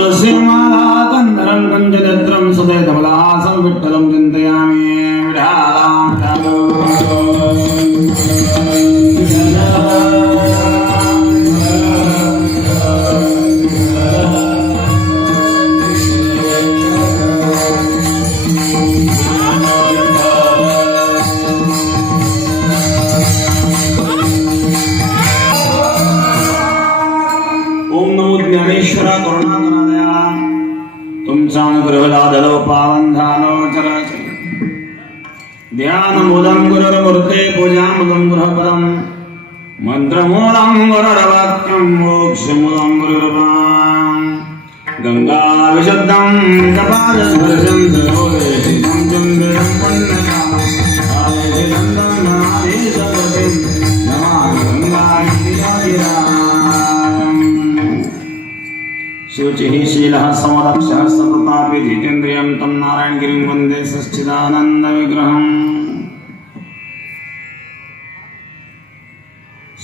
तुलसीमाला गन्धरं कञ्चदत्रं सदैतमलासं विठ्ठलं चिन्तयामि ओम नमो ज्ञानेश्वरा करुणाकरालया तुमचा अनुग्रहलादलो पावनधानो चराचर ध्यानमूलं गुरुर्मूर्ते पूजामूलं गृहपदं मन्त्रमूलं गुरुर्वाक्यं मोक्षमूलं गुरुर्वाक् गंगा विशुद्धं कपालस्पर्शं सरोवरेशं चन्द्रं पुण्यकामं आवेदनं नमामि सर्वं नमामि गंगाधिराधिरा शुचिः शीलः समरक्षः सततापि जितेन्द्रियं तं नारायणगिरिं वन्दे सच्चिदानन्दविग्रहम्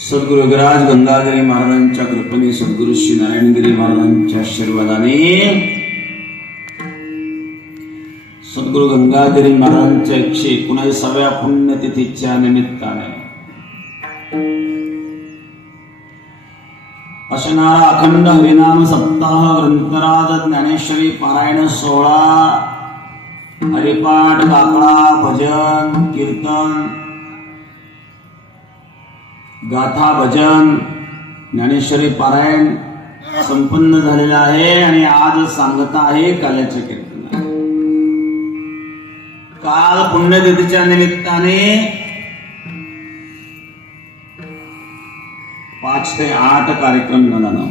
सद्गुरु विराज गंगागिरी महाराजांच्या कृपेने सद्गुरु श्री नारायणगिरी महाराजांच्या आशीर्वादाने सद्गुरु गंगागिरी महाराजांच्या 119व्या पुण्यतिथीच्या निमित्ताने असणारा अखंड हरिनाम सप्ताह ग्रंथराज ज्ञानेश्वरी पारायण 16 हरिपाठ काकडा भजन कीर्तन गाथा भजन ज्ञानेश्वरी पारायण संपन्न झालेला आहे आणि आज सांगत आहे काल्याचे कीर्तन. काल पुण्यतिथीच्या निमित्ताने 5 ते 8 कार्यक्रम झाला.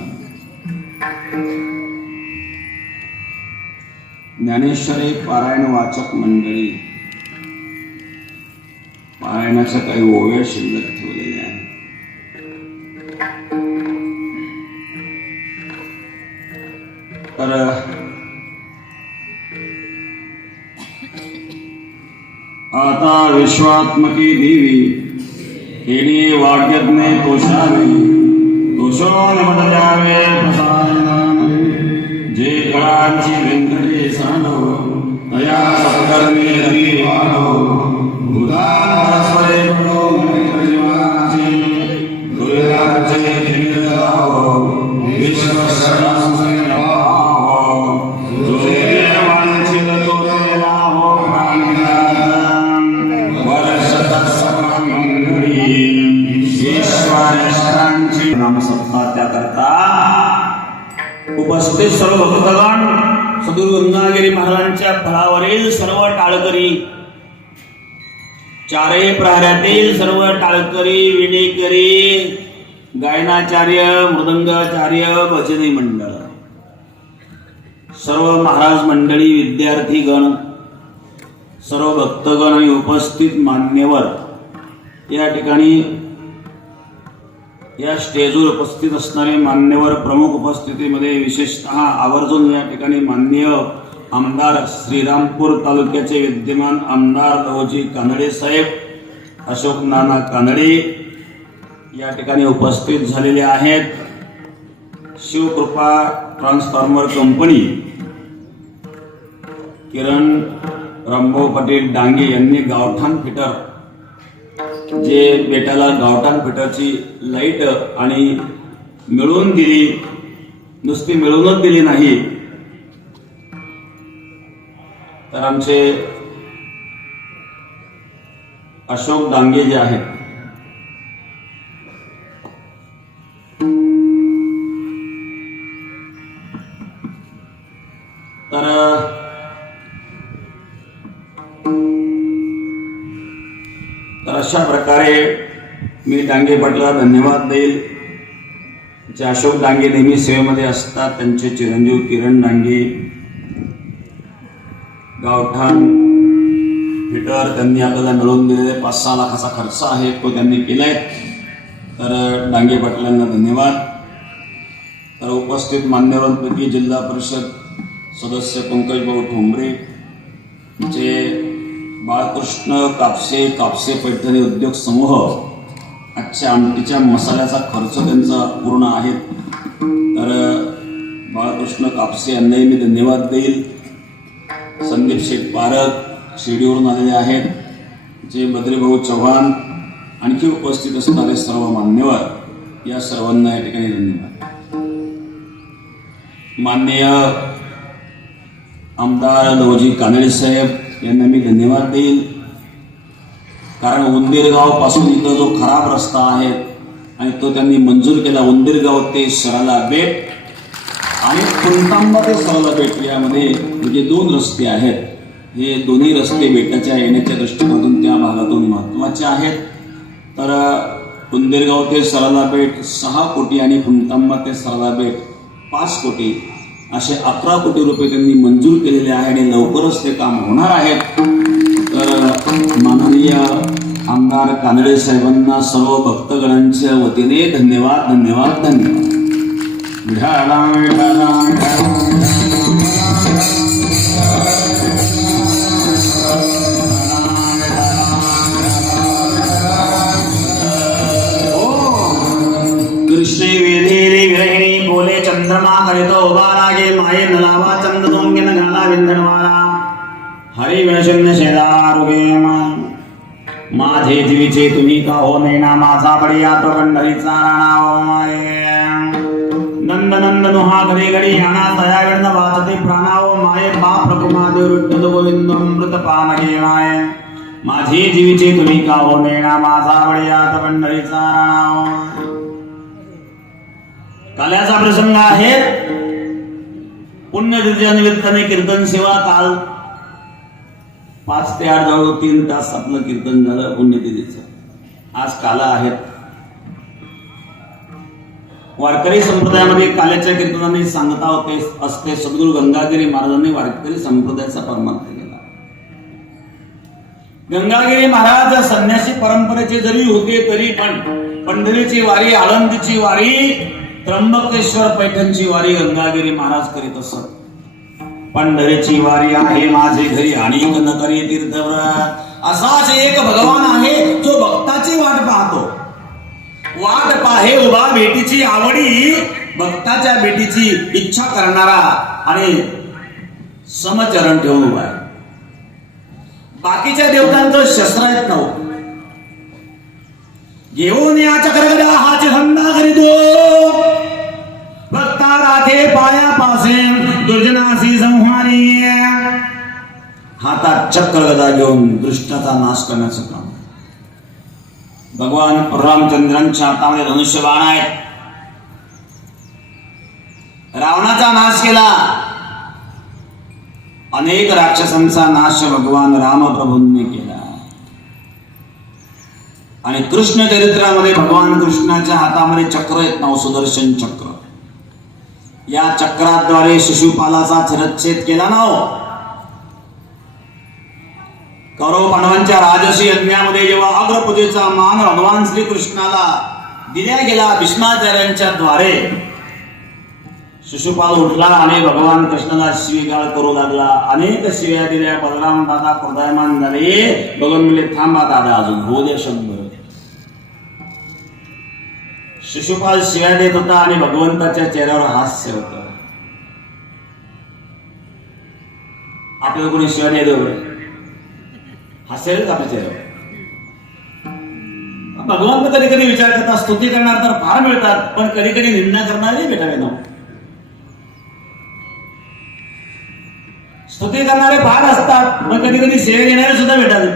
ज्ञानेश्वरी पारायण वाचक मंडळी पारायणाच्या काही ओव्या शिल्लक ठेवलेल्या आहेत. तर आता विश्वात्मकी देवी हेने वाग्यज्ञे तोषावे तोषोन बदलावे प्रसादाने जे कळांची व्यंकटेशानो तया सत्कर्मी हरी वाढो भूतास्वरे पडो जीवांची दुर्गाचे हिंदराहो विश्वसरांचे नवाहो जो देवांची दतोरेलाहो नाम सप्ताह त्याकरता उपस्थित सर्व भक्तगण सद्गुरु गंगागिरी महाराजांच्या फळावरील सर्व टाळकरी चारही प्रहरातील सर्व टाळकरी विणेकरी गायनाचार्य मृदंगाचार्य भजनी मंडळ सर्व महाराज मंडळी विद्यार्थीगण सर्व भक्तगण आणि उपस्थित मान्यवर या ठिकाणी या स्टेजवर उपस्थित असणारे मान्यवर प्रमुख उपस्थितीमध्ये विशेषतः आवर्जून या ठिकाणी माननीय आमदार श्रीरामपूर तालुक्याचे विद्यमान आमदार लवजी कानडे साहेब अशोक नाना कानडे या ठिकाणी उपस्थित झालेले आहेत. शिवकृपा ट्रान्सफॉर्मर कंपनी किरण रामभाऊ पाटील डांगे यांनी गावठाण फिटर जे बेटाला गावठाण फिटरची लाईट आणि मिळवून दिली, नुसती मिळवूनच दिली नाही तर आमचे अशोक डांगे जे आहेत तर अशा प्रकारे मी डांगे पाटलाला धन्यवाद देईल. जे अशोक डांगे नेहमी सेवेमध्ये असतात त्यांचे चिरंजीव किरण डांगे गावठाण फिटर त्यांनी आपल्याला मिळवून दिलेले 5-6 लाखाचा खर्च आहे तो त्यांनी केलाय. तर डांगे पाटलांना धन्यवाद. तर उपस्थित मान्यवरांपैकी जिल्हा परिषद सदस्य पंकजभाऊ ठोंबरे जे बाळकृष्ण कापसे पैठणी उद्योग समूह आजच्या आमटीच्या मसाल्याचा खर्च त्यांचा पूर्ण आहे. तर बाळकृष्ण कापसे यांनाही मी धन्यवाद देईल. संदीप शेठ पारख शिर्डीवरून आलेले आहेत, जे बद्रीभाऊ चव्हाण, आणखी उपस्थित असणारे सर्व मान्यवर, या सर्वांना या ठिकाणी धन्यवाद. माननीय आमदार लवजी कानडे साहेब यांना मी धन्यवाद देईल, कारण उंदीरगाव पासून इथं जो खराब रस्ता आहे आणि तो त्यांनी मंजूर केला. उंदीरगाव ते सरला बेट आणि कुंटांबा ते सरला बेट यामध्ये म्हणजे 2 रस्ते आहेत. हे दोन्ही रस्ते बेटाच्या येण्याच्या दृष्टीकोनातून त्या भागातून महत्त्वाचे आहेत. तर उंदीरगाव ते सरला बेट 6 कोटी आणि कुंटांबा ते सरला बेट 5 कोटी असे 11 कोटी रुपये त्यांनी मंजूर केलेले आहे आणि लवकरच ते काम होणार आहेत. तर माननीय आमदार कानडे साहेबांना सर्व भक्तगणांच्या वतीने धन्यवाद धन्यवाद धन्यवाद. विठाला विठाला कृष्णे वेधेरी ग्रहिणी बोले चंद्रमा करितो उभा लागे माये नलावा चंद दोंगे न घाला विंधणवाला हरी विनशून्य शेदारुगे माझे जीवीचे तुम्ही का हो नैना माझा बडी आतो पंढरीचा राणा माये नंद नंद नुहा घरी घडी याना दया विण वाचते प्राणाओ माये बाप रघुमादेव विठ्ठल गोविंद अमृत पान घेणाय माझे जीवीचे तुम्ही का हो नैना माझा बडी आतो पंढरीचा राणा. काल्याचा प्रसंग आहे. पुण्यतिथीच्या निमित्ताने कीर्तन सेवा काल 5 ते 8 जवळ 3 तास आपलं कीर्तन झालं पुण्यतिथीचं. आज काला आहेत. वारकरी संप्रदायामध्ये काल्याच्या कीर्तनाने सांगता होते असते. सद्गुरू गंगागिरी महाराजांनी वारकरी संप्रदायाचा परमार्थ केला. गंगागिरी महाराज संन्यासी परंपरेचे जरी होते तरी पण पंढरीची वारी, आळंदीची वारी, त्र्यंबकेश्वर पैठणची वारी गंगागिरी महाराज करीत असत. पंढरीची वारी आहे माझे घरी आणि न करी तीर्थव्रत. असाच एक भगवान आहे जो भक्ताची वाट पाहतो. वाट पाहे उभा भेटीची आवडी, भक्ताच्या भेटीची इच्छा करणारा आणि समचरण ठेवून उभा आहे. बाकीच्या देवतांचं शस्त्र आहेत नव घेऊन या चक्रगदा हाचे धंदा करीतो. भक्ता राखे पाया पासे दुर्जनासी संहारी. हातात चक्रगदा घेऊन दुष्टाचा नाश करण्याचं काम. भगवान रामचंद्रांच्या हातामध्ये धनुष्यबाण आहे. रावणाचा नाश केला. अनेक राक्षसांचा नाश भगवान रामप्रभूंनी केला. आणि कृष्ण चरित्रामध्ये भगवान कृष्णाच्या हातामध्ये चक्र येत नाव सुदर्शन चक्र. या चक्राद्वारे शिशुपालाचा शिरच्छेद केला नाव. कौरव पांडवांच्या राजसी यज्ञामध्ये जेव्हा अग्रपूजेचा मान भगवान श्रीकृष्णाला दिला गेला भीष्माचार्यांच्या द्वारे, शिशुपाल उठला आणि भगवान कृष्णाला शिवीगाळ करू लागला. अनेक शिव्या दिल्या. बलराम दादा क्रोधायमान झाले. भगवान म्हणले थांबा दादा, अजून होऊ दे 100. शिशुपाल शिव्या देत होता आणि भगवंताच्या चेहऱ्यावर हास्य होत. आपल्याला कोणी शिव्या देत हसेल आपल्या चेहऱ्यावर. भगवंत कधी कधी विचार करतात, स्तुती करणार तर फार मिळतात, पण कधी कधी निंदा करणारे भेटावे ना. स्तुती करणारे फार असतात, मग कधी कधी सेवे देणारे सुद्धा भेटावे.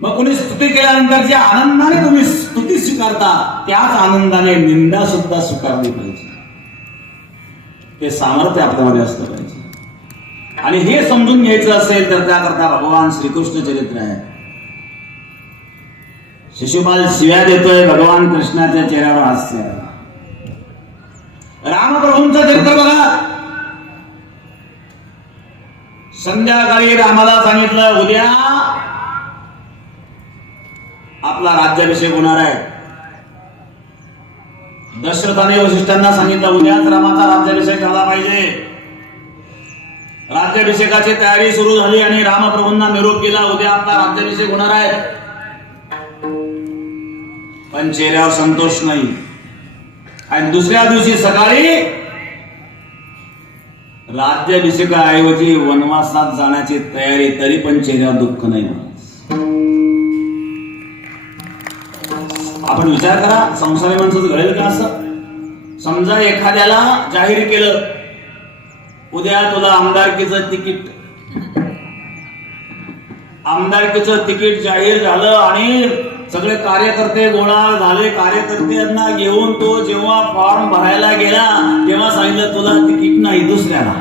मग कोणी स्तुती केल्यानंतर ज्या आनंदाने तुम्ही स्तुती स्वीकारता त्याच आनंदाने निंदा सुद्धा स्वीकारली पाहिजे. ते सामर्थ्य आपल्यामध्ये असलं पाहिजे. आणि हे समजून घ्यायचं असेल तर त्याकरता भगवान श्रीकृष्ण चरित्र आहे. शिशुपाल शिव्या देतोय, भगवान कृष्णाच्या चेहऱ्यावर हास्य. रामप्रभूंचं चरित्र बघा. संध्याकाळी रामाला सांगितलं उद्या आपला राज्याभिषेक होणार आहे. दशरथाने वशिष्ठांना सांगितलं उद्याच रामाचा राज्याभिषेक झाला पाहिजे. राज्याभिषेकाची तयारी सुरू झाली आणि रामप्रभूंना निरोप केला उद्या आपला राज्याभिषेक होणार आहे. पण चेहऱ्यावर संतोष नाही. आणि दुसऱ्या दिवशी सकाळी राज्याभिषेकाऐवजी वनवासात जाण्याची तयारी, तरी पण चेहऱ्यावर दुःख नाही म्हणत. आपण विचार करा, संसारी माणसाचं घडेल का असं? समजा एखाद्याला जाहीर केलं, उद्या तुला आमदारकीचं तिकीट जाहीर झालं आणि सगळे कार्यकर्ते गोळा झाले. कार्यकर्त्यांना घेऊन तो जेव्हा फॉर्म भरायला गेला तेव्हा सांगितलं तुला तिकीट नाही, दुसऱ्याला.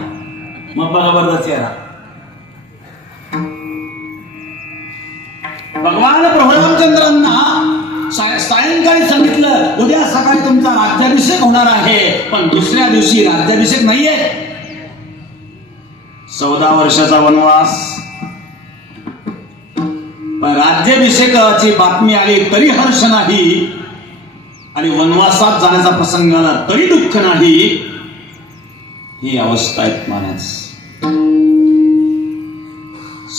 मग बरोबरचा चेहरा. भगवान प्रभू रामचंद्रांना सायंकाळी सांगितलं उद्या सकाळी तुमचा राज्याभिषेक होणार आहे, पण दुसऱ्या दिवशी राज्याभिषेक नाहीये. 14 वर्षाचा वनवास. पण राज्याभिषेकाची बातमी आली तरी हर्ष नाही, आणि वनवासात जाण्याचा प्रसंग आला तरी दुःख नाही. ही अवस्था आहे मानस.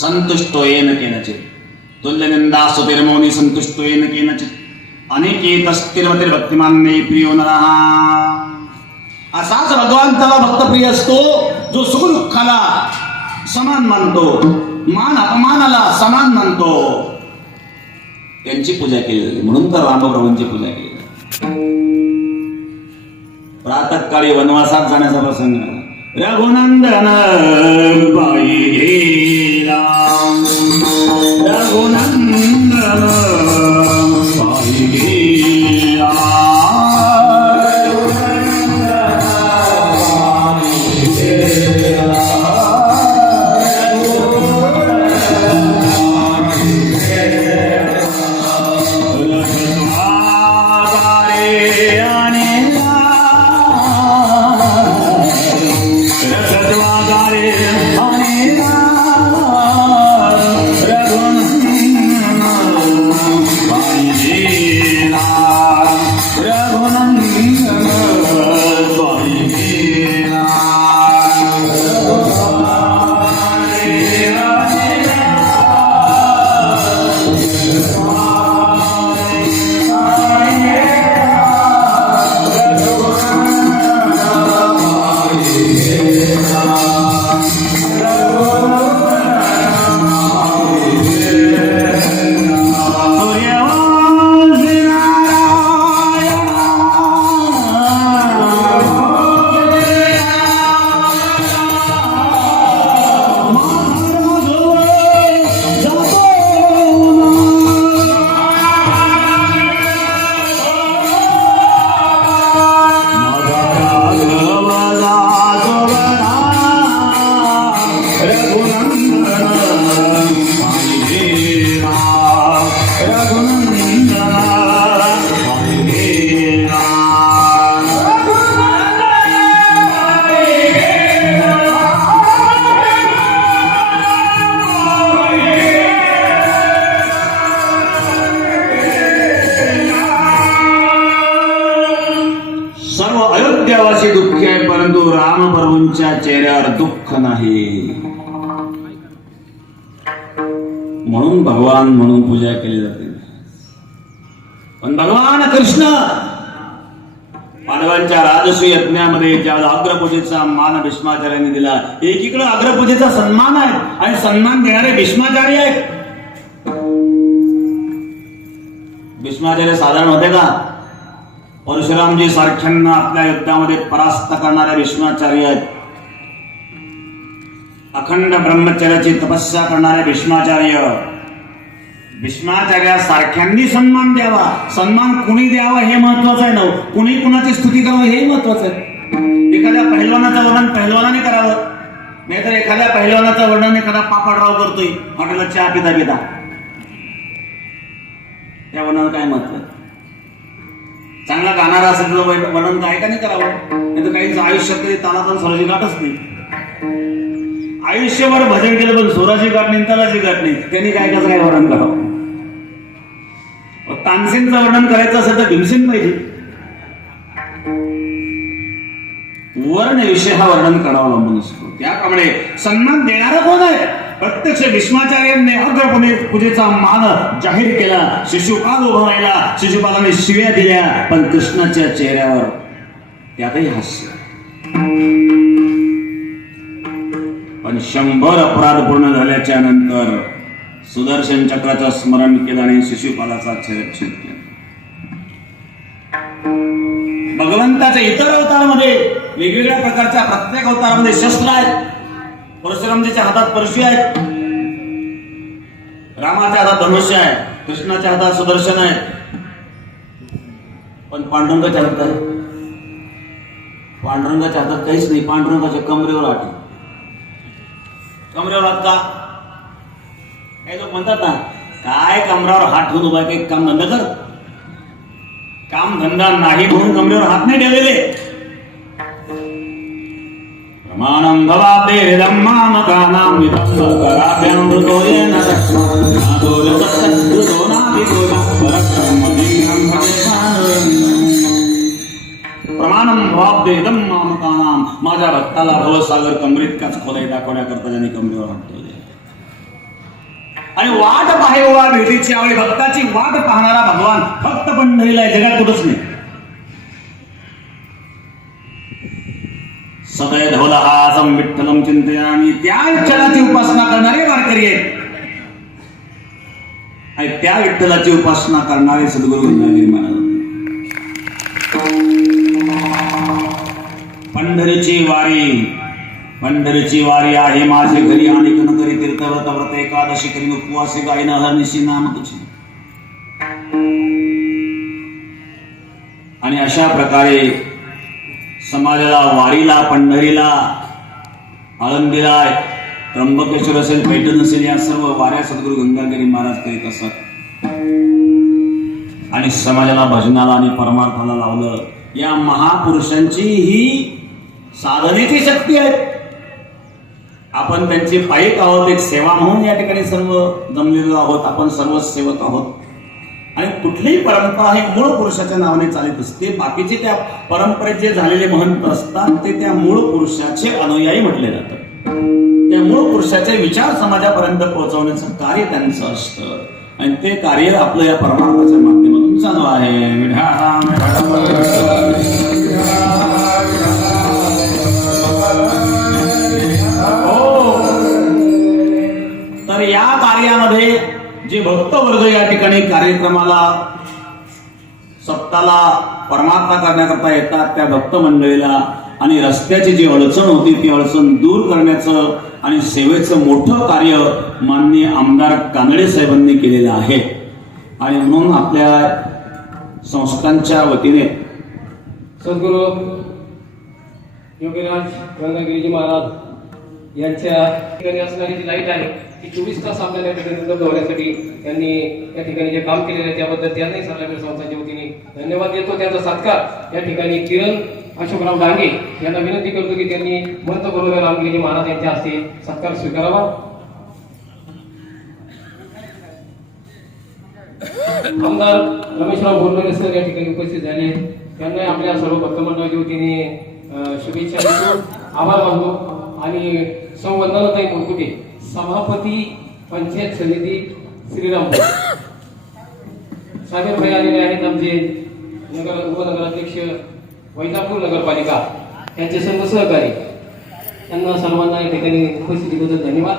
संतुष्टो येन केनचित तुल्य निंदा सुतिर्मौनी संतुष्टो येन केनचित अनेकेतस्तिर्वतिर भक्तिमान मे प्रियो नरः. असाच भगवंताला भक्तप्रिय असतो जो सुख दुःखाला समान मानतो, मान अपमानाला समान मानतो. त्यांची पूजा केली जाते. म्हणून तर रामप्रभूंची पूजा केली जाते. प्रातःकाळी वनवासात जाण्याचा प्रसंग. रघुनंदन पायी गेला, रघुनंदन पायी गेला, दुःखी आहे, परंतु रामप्रभूंच्या चेहऱ्यावर दुःख नाही. म्हणून भगवान म्हणून पूजा केली जाते. पण भगवान कृष्ण पांडवांच्या राजसूय यज्ञामध्ये ज्या अग्रपूजेचा मान भीष्माचार्यांनी दिला, एकीकडे अग्रपूजेचा सन्मान आहे आणि सन्मान देणारे भीष्माचार्य आहेत. भीष्माचार्य साधारण होते का? परशुरामजी सारख्यांना आपल्या युद्धामध्ये परास्त करणारे भीष्माचार्य आहेत. अखंड ब्रह्मचर्याची तपस्या करणारे भीष्माचार्य. भीष्माचार्यासारख्यांनी सन्मान द्यावा. सन्मान कुणी द्यावा हे महत्वाचं आहे ना, कुणी कुणाची स्तुती करावं हे महत्वाचं आहे. एखाद्या पहिलवानाचं वर्णन पहिलवानाने करावं, नाहीतर एखाद्या पहिलवानाचं वर्णन एखादा पापडराव करतोय हॉटेलात चहा पिता पिता, त्या वर्णनाला काय महत्व आहे? चांगला गाणारा असेल तर वर्णन गायकाने करावं, नाही तर काहींचं आयुष्यात तरी तानातान स्वराची गाठच नाही. आयुष्यभर भजन केलं पण स्वराची गाठ नाही, तालाची गाठ नाही, त्यांनी गायकाचं काय वर्णन करावं? तानसेनचं वर्णन करायचं असेल तर भीमसेन पाहिजे. वर्ण विषय हा वर्णन करावा लागून असतो. त्याप्रमाणे सन्मान देणारा कोण आहे? प्रत्यक्ष भीष्माचार्यांनी अग्रपूजेचा मान जाहीर केला. शिशुपाल उभा राहिला, शिशुपालाने शिव्या दिल्या, पण कृष्णाच्या चेहऱ्यावर त्यातही हास्य. पण 100 अपराध पूर्ण झाल्याच्या नंतर सुदर्शन चक्राचं स्मरण केलं आणि शिशुपालाचा छेद केला. भगवंताच्या इतर अवतारामध्ये वेगवेगळ्या प्रकारच्या प्रत्येक अवतारामध्ये शस्त्र आहेत. परशुरामजीच्या हातात परशु आहेत, रामाच्या हातात धनुष्य आहे, कृष्णाच्या हातात सुदर्शन आहे. पण पांडुरंगाच्या हातात काय? पांडुरंगाच्या हातात काहीच नाही. पांडुरंगाच्या कमरेवर हात आहे. कमरेवर हात का? काही लोक म्हणतात ना, काय कमरावर हात ठेवून उभा, काही काम धंदा कर. काम धंदा नाही म्हणून कमरेवर हात नाही ठेवलेले. प्रमाणं भवापेदं मामकानां विदम्बकराभ्यमृतो येन तस्मादोरसत्तद्रुतो नाभिगोरा परक्रमदीनं भवेशान. प्रमाणं भवापेदं मामकानां, माझ्या भक्ताला भवसागर कमरेतकाच खोलाई दाखवण्याकरता त्यांनी कमरेवर हात ठेवले. आणि वाट पाहे ओवा भेटीची आवडी, भक्ताची वाट पाहणारा भगवान फक्त पंढरीला आहे, जगात कुठंच नाही. सदैव धवलहासं विठ्ठलं चिंतयामि, त्या विठ्ठलाची उपासना करणारे वारकरी आहेत. आणि त्या विठ्ठलाची उपासना करणारे सद्गुरू गंगागिरी महाराज. पंढरीची वारी आहे माझे घरी, आणि करी तीर्थव्रत व्रत एकादशी करीन उपवासी गायन हरनिशी नाम तुझे. आणि अशा प्रकारे समाजाला, वारीला, पंढरीला, आळंदीला, त्र्यंबकेश्वर असेल, पैठण असेल, या सर्व वाऱ्या सद्गुरू गंगागिरी महाराज करीत असतात. आणि समाजाला, भजनाला आणि परमार्थाला लावलं. या महापुरुषांची ही साधनेची शक्ती आहे. आपण त्यांची पायिक आहोत, एक सेवा म्हणून या ठिकाणी सर्व जमलेलो आहोत. आपण सर्व सेवक आहोत. आणि कुठलीही परंपरा हे मूळ पुरुषाच्या नावाने चालत असते. बाकीचे त्या परंपरेत जे झालेले महंत असतात ते त्या मूळ पुरुषाचे अनुयायी म्हटले जातात. त्या मूळ पुरुषाचे विचार समाजापर्यंत पोहोचवण्याचं कार्य त्यांचं असतं. आणि ते कार्य आपलं या परमार्थाच्या माध्यमातून चालू आहे. तर या कार्यामध्ये जे भक्तवर्ग या ठिकाणी कार्यक्रमाला, सप्ताला परमात्मा करण्याकरता येतात, त्या भक्त मंडळीला आणि रस्त्याची जी अडचण होती ती अडचण दूर करण्याचं आणि सेवेचं मोठं कार्य माननीय आमदार कानडे साहेबांनी केलेलं आहे. आणि म्हणून आपल्या संस्थांच्या वतीने सद्गुरू योगीराज गंगागिरीजी महाराज यांच्या ठिकाणी असणारी जी लाईट आहे ती 24 तास आपल्याला ठिकाणी उपलब्ध होण्यासाठी त्यांनी या ठिकाणी जे काम केलेलं आहे त्याबद्दल त्यांनाही सर्वांच्या संस्थांच्या वतीने धन्यवाद देतो. त्यांचा सत्कार या ठिकाणी किरण अशोकराव डांगे यांना विनंती करतो की त्यांनी महंत गुरुदेव रामगिरीजी महाराज यांच्या हस्ते सत्कार स्वीकारावा. आमदार रमेशराव बोरडे सर या ठिकाणी उपस्थित झाले. त्यांना आपल्या सर्व भक्त मंडळाच्या वतीने शुभेच्छा देतो, आभार मानतो. आणि संवंदनाताई मुरकुटे, सभापती पंचायत समिती श्रीरामपूर, सागर भाई आलेले आहेत. आमचे उपनगराध्यक्ष वैजापूर नगरपालिका यांचे सर्व सहकारी, त्यांना सर्वांना या ठिकाणी उपस्थितीबद्दल धन्यवाद.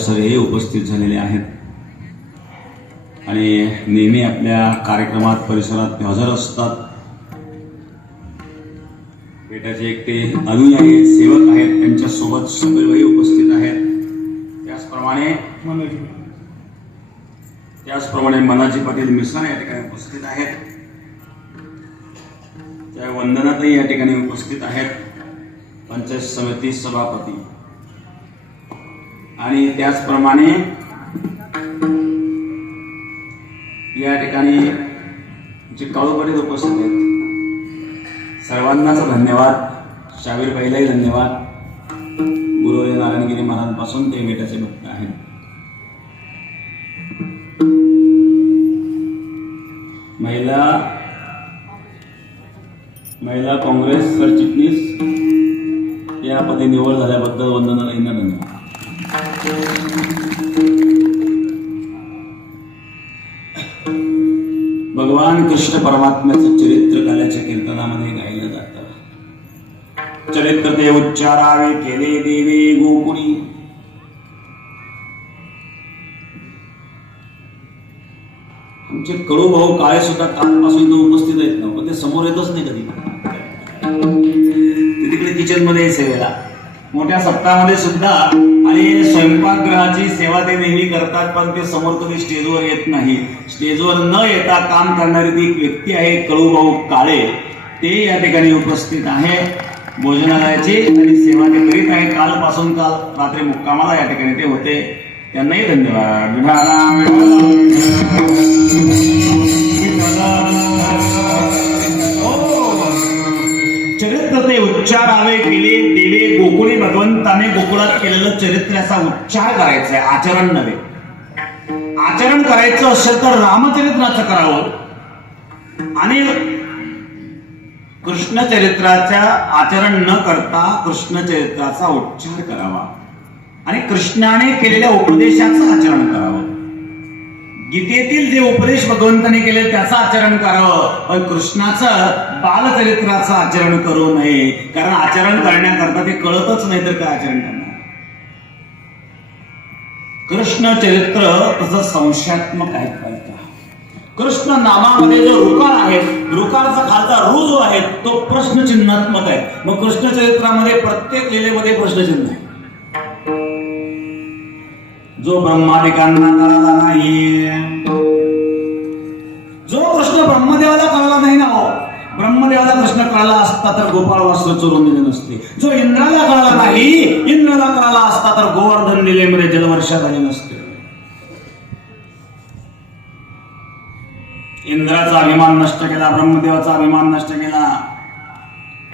सगळे उपस्थित झालेले आहेत आणि नेहमी आपल्या कार्यक्रमात परिसरात हजर असतात. पेटाचे एक ते अनुयायी सेवक आहेत, त्यांच्यासोबत सगळेही उपस्थित आहेत. त्याचप्रमाणे मनाजी पाटील मिसाळ या ठिकाणी उपस्थित आहेत. त्या वंदनाताई या ठिकाणी उपस्थित आहेत, पंचायत समिती सभापती. आणि त्याचप्रमाणे या ठिकाणी जे काळूपरीत उपस्थित आहेत सर्वांनाच धन्यवाद. शावीरबाईलाही धन्यवाद. गुरुवर्य नारायणगिरी महाराजांपासून ते बेटाचे भक्त आहेत. महिला काँग्रेस सरचिटणीस या पदी निवड झाल्याबद्दल वंदनाताईंना धन्यवाद. भगवान कृष्ण परमात्म्याचं चरित्र काल्याच्या कीर्तनामध्ये गायलं जातं. चरित्र ते उच्चारावे केले देवे गोकुळी. आमचे कडू भाऊ काळे सुद्धा कालपासून इथं उपस्थित आहेत ना, पण ते समोर येतच नाही कधी. ते तिकडे किचन मध्ये सेवेला मोठ्या सप्ताहामध्ये सुद्धा आणि स्वयंपाकगृहाची सेवा ते नेहमी करतात, पण ते समोर कधी स्टेजवर येत नाही. स्टेजवर न येता काम करणारी ती एक व्यक्ती आहे कडूभाऊ काळे. ते या ठिकाणी उपस्थित आहे. भोजनालयाची आणि सेवा ते करीत आहे. कालपासून काल रात्री मुक्कामाला या ठिकाणी ते होते. त्यांनाही धन्यवाद. चरित्र ते उच्चारावे केले देवे गोकुळी. भगवंताने गोकुळात केलेलं चरित्राचा उच्चार करायचा आहे, आचरण नव्हे. आचरण करायचं असेल तर रामचरित्राचं करावं आणि कृष्ण चरित्राच्या आचरण न करता कृष्ण चरित्राचा उच्चार करावा आणि कृष्णाने केलेल्या उपदेशाचं आचरण करावं. गीतेतील जे उपदेश भगवंताने केले त्याचं आचरण करावं, पण कृष्णाचं बालचरित्राचं आचरण करू नये. कारण आचरण करण्याकरता ते कळतच नाही तर काय आचरण करणार. कृष्ण चरित्र तसं संशयात्मक आहे. कृष्ण नामामध्ये जो रुकार आहे, रुकारचा खालचा रू जो आहे तो प्रश्नचिन्हात्मक आहे. मग कृष्ण चरित्रामध्ये प्रत्येक लीलेमध्ये प्रश्नचिन्ह आहे. जो ब्रह्मादिकांना कळाला नाही, जो कृष्ण ब्रह्मदेवाला कळाला नाही ना हो. ब्रह्मदेवाला कृष्ण कळाला असता तर गोपाळ वस्त्र चोरून दिले नसते. जो इंद्राला कळाला नाही, इंद्राला कळाला असता तर गोवर्धन लीलेमध्ये जलवर्षा झाली नसते. इंद्राचा अभिमान नष्ट केला, ब्रह्मदेवाचा अभिमान नष्ट केला.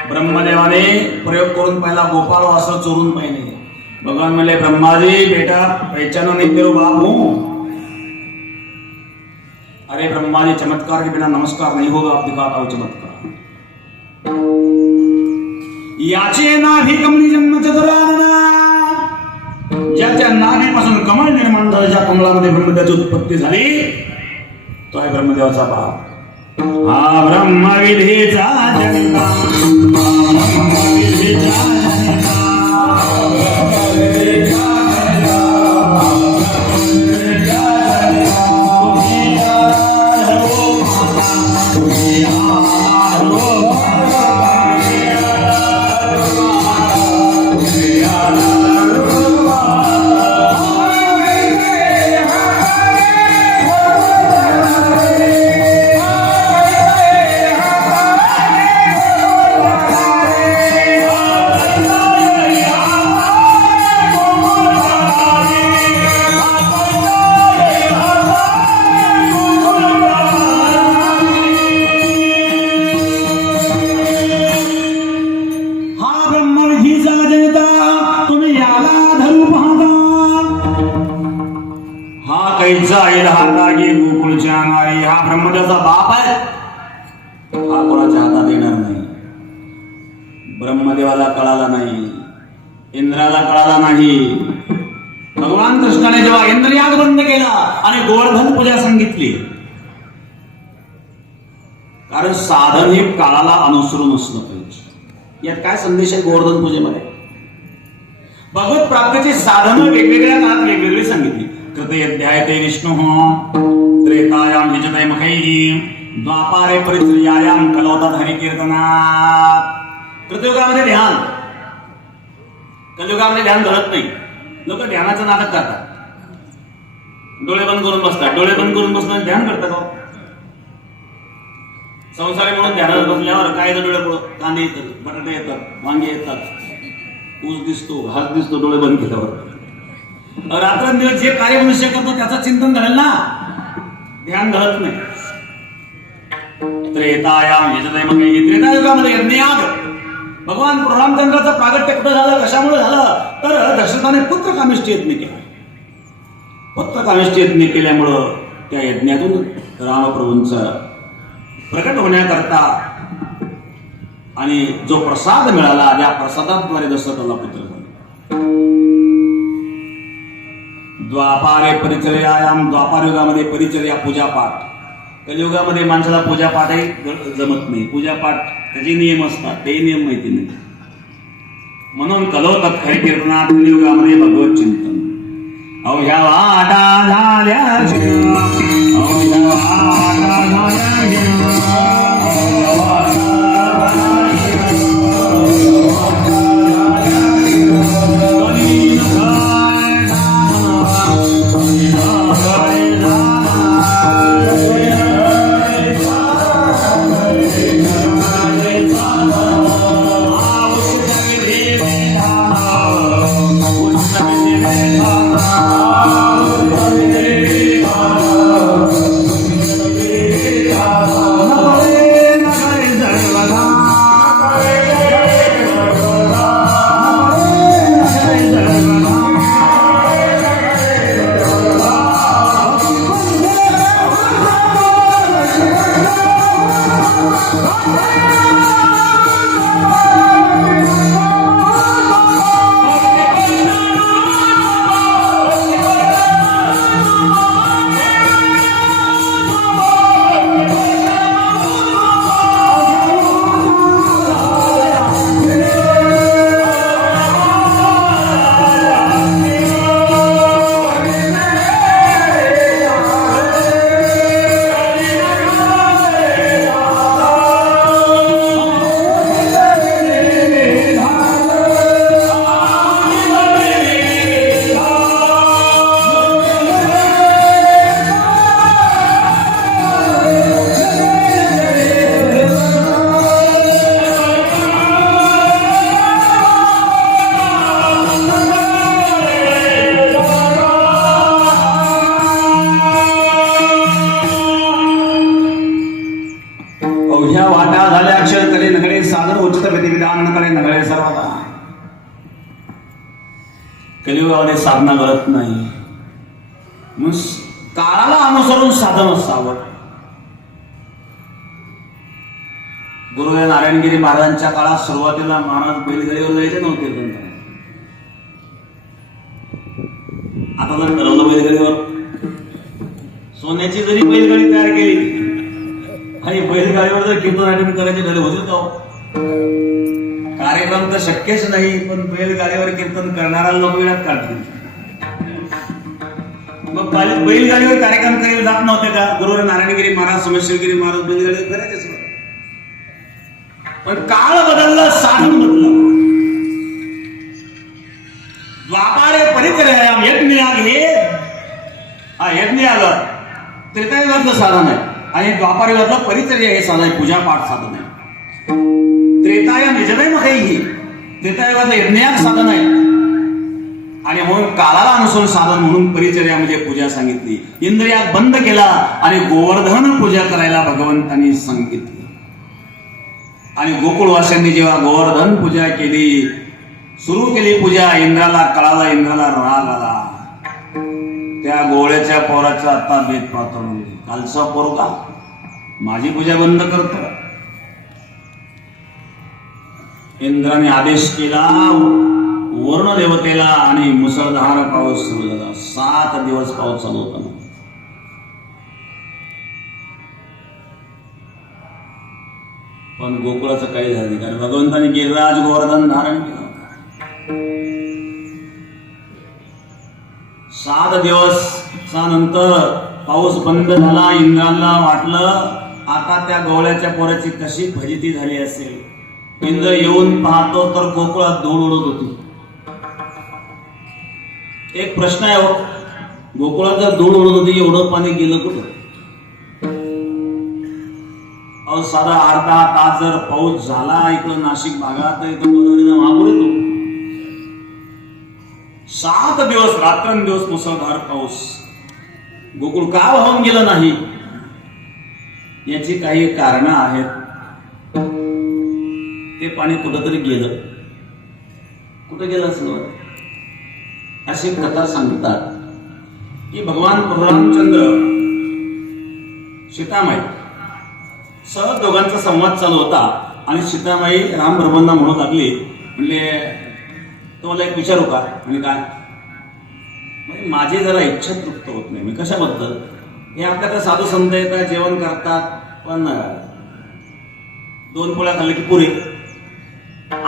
ब्रह्मदेवाने प्रयोग करून पाहिला, गोपाळ वस्त्र चोरून पाहिले. भगवान म्हणले, ब्रह्माजी बेटा पहचानो नहीं तेरो बाप हूं. अरे ब्रह्माजी, चमत्कार के बिना नमस्कार नहीं होगा, आप दिखाता हूं चमत्कार. याचे नाभी कमली जन्म चतुरानना. ज्याच्या नाभीपासून कमळ निर्माण झालं, ज्या कमळामध्ये ब्रह्मदेवाची उत्पत्ती झाली तो आहे ब्रह्मदेवाचा बाप. हा ब्रह्मविधीचा जनिता, ब्रह्मविधीचा जनिता. गोकुळच्या नारी. हा ब्रह्मदेवाचा बाप आहे, हा कोणाच्या हातात येणार नाही. ब्रह्मदेवाला कळाला नाही, इंद्राला कळाला नाही. भगवान कृष्णाने जेव्हा इंद्रियाग बंद केला आणि गोवर्धन पूजा सांगितली, कारण साधन हे काळाला अनुसरून असलं पाहिजे. यात काय संदेश आहे गोवर्धन पूजेमध्ये? भगवत प्राप्तीची साधनं वेगवेगळ्या काळात वेगवेगळी सांगितली. कृतयध्यायते विष्णु त्रेतायाम यजते मखैः द्वापारे परिचर्यायाम कलौतात हरिकीर्तनात. कृतयुगामध्ये ध्यान, कलियुगामध्ये ध्यान धरत नाही. लोक ध्यानाचं नाटक करतात, डोळे बंद करून बसतात. डोळे बंद करून बसताना ध्यान करतात का? संसारी म्हणून ध्यानात बसल्यावर काय डोळे पुढं, कांदे येतात, बटाटे येतात, वांगे येतात, ऊस दिसतो, घास दिसतो डोळे बंद केल्यावर. रात्रंदिवस जे कार्य मनुष्य करतो त्याचं चिंतन घडेल ना, ध्यान घडत नाही. त्रेतायाम यजते मखैः, त्रेतायुगामध्ये यज्ञयाग. भगवान रामचंद्राचं प्रागट्य कुठं झालं, कशामुळे झालं, तर दशरथाने पुत्र कामिष्ठी यज्ञ केला. पुत्र कामिष्ठी यज्ञ केल्यामुळं त्या यज्ञातून रामप्रभूंचं प्रकट होण्याकरता आणि जो प्रसाद मिळाला, त्या प्रसादाद्वारे दशरथाला पुत्र झाला. द्वापारे परिचर्यायाम, द्वापार युगामध्ये परिचर्या पूजापाठ. कलियुगामध्ये माणसाला पूजापाठही जमत नाही. पूजापाठ त्याचे नियम असतात, ते नियम माहिती नाही. म्हणून कलौतात हरिकीर्तनात कलियुगामध्ये भगवत चिंतन. अवघ्या वाटा झाल्या अवघ्या वाटा कलियुगामध्ये साधना करत नाही. मग काळाला अनुसरून साधन असावं. गुरुदेव नारायणगिरी महाराजांच्या काळात सुरुवातीला महाराज बैलगाडीवर जायचे नव्हते कीर्तन करायला. आता जर ठरवलं बैलगाडीवर, सोन्याची जरी बैलगाडी तयार केली आणि बैलगाडीवर जर कीर्तन करायचे झाले होते तो कार्यक्रम तर शक्यच नाही. पण बैलगाडीवर कीर्तन करणारा लोक वेळात काढतील. मग बैलगाडीवर कार्यक्रम करायला जात नव्हते का? गुरुदेव नारायणगिरी महाराज, सोमेश्वरगिरी महाराज बैलगाडीवर करायचेच. पण काळ बदलला, साधन बदललं. द्वापारे परिचर्यायाम यज्ञयाग, हे यज्ञयाग त्रेतायुगातलं साधन आहे आणि द्वापारयुगातलं परिचर्या हे साधन आहे, पूजापाठ साधन आहे. त्रेतायाम यजते मखैः, त्रेतायुगातलं यज्ञयाग साधन आहे आणि म्हणून काळाला अनुसरून साधन म्हणून परिचर्या म्हणजे पूजा सांगितली. इंद्रियाग बंद केला आणि गोवर्धन पूजा करायला भगवंतांनी सांगितली. आणि गोकुळवासियांनी जेव्हा गोवर्धन पूजा केली, सुरू केली पूजा, इंद्राला कळाला, इंद्राला राग आला. त्या गोळ्याच्या पोराचा आता भेद पाहतो. कालचा पोरगा माझी पूजा बंद करतो. इंद्राने आदेश केला वर्ण देवतेला आणि मुसळधार पाऊस सुरू झाला. 7 दिवस पाऊस चालू होता. पण गोकुळाचं काही झालं नाही, कारण भगवंताने गिरिराज गोवर्धन धारण केलं. 7 दिवसा नंतर पाऊस बंद झाला. इंद्राला वाटलं आता त्या गवळ्याच्या पोराची कशी फजिती झाली असेल. इंद्र येऊन पाहतो तर गोकुळात धूळ उडत होती. एक प्रश्न आहे हो, गोकुळात जर धूळ उडत होती एवढं पाणी गेलं कुठं? अहो साधा अर्धा तास जर पाऊस झाला इकडं नाशिक भागात तर इथं गोदावरीला महापूर येतो. 7 दिवस रात्रंदिवस मुसळधार पाऊस. गोकुळ का वाहून गेलं नाही याची काही कारणं आहेत. ते पाणी कुठंतरी गेलं. कुठं गेलं असं अशी कथा सांगतात की भगवान परशुरामचंद्र सीतामाई सहज दोघांचा संवाद चालू होता आणि सीतामाई राम प्रभूंना म्हणू लागली, म्हणले तुम्हाला एक विचारू का? म्हणजे काय? म्हणजे माझी जरा इच्छा तृप्त होत नाही. मी कशाबद्दल? हे आपल्याकडे साधू संत येतात जेवण करतात पण 2 पोळ्या खाल्ले की पुरे.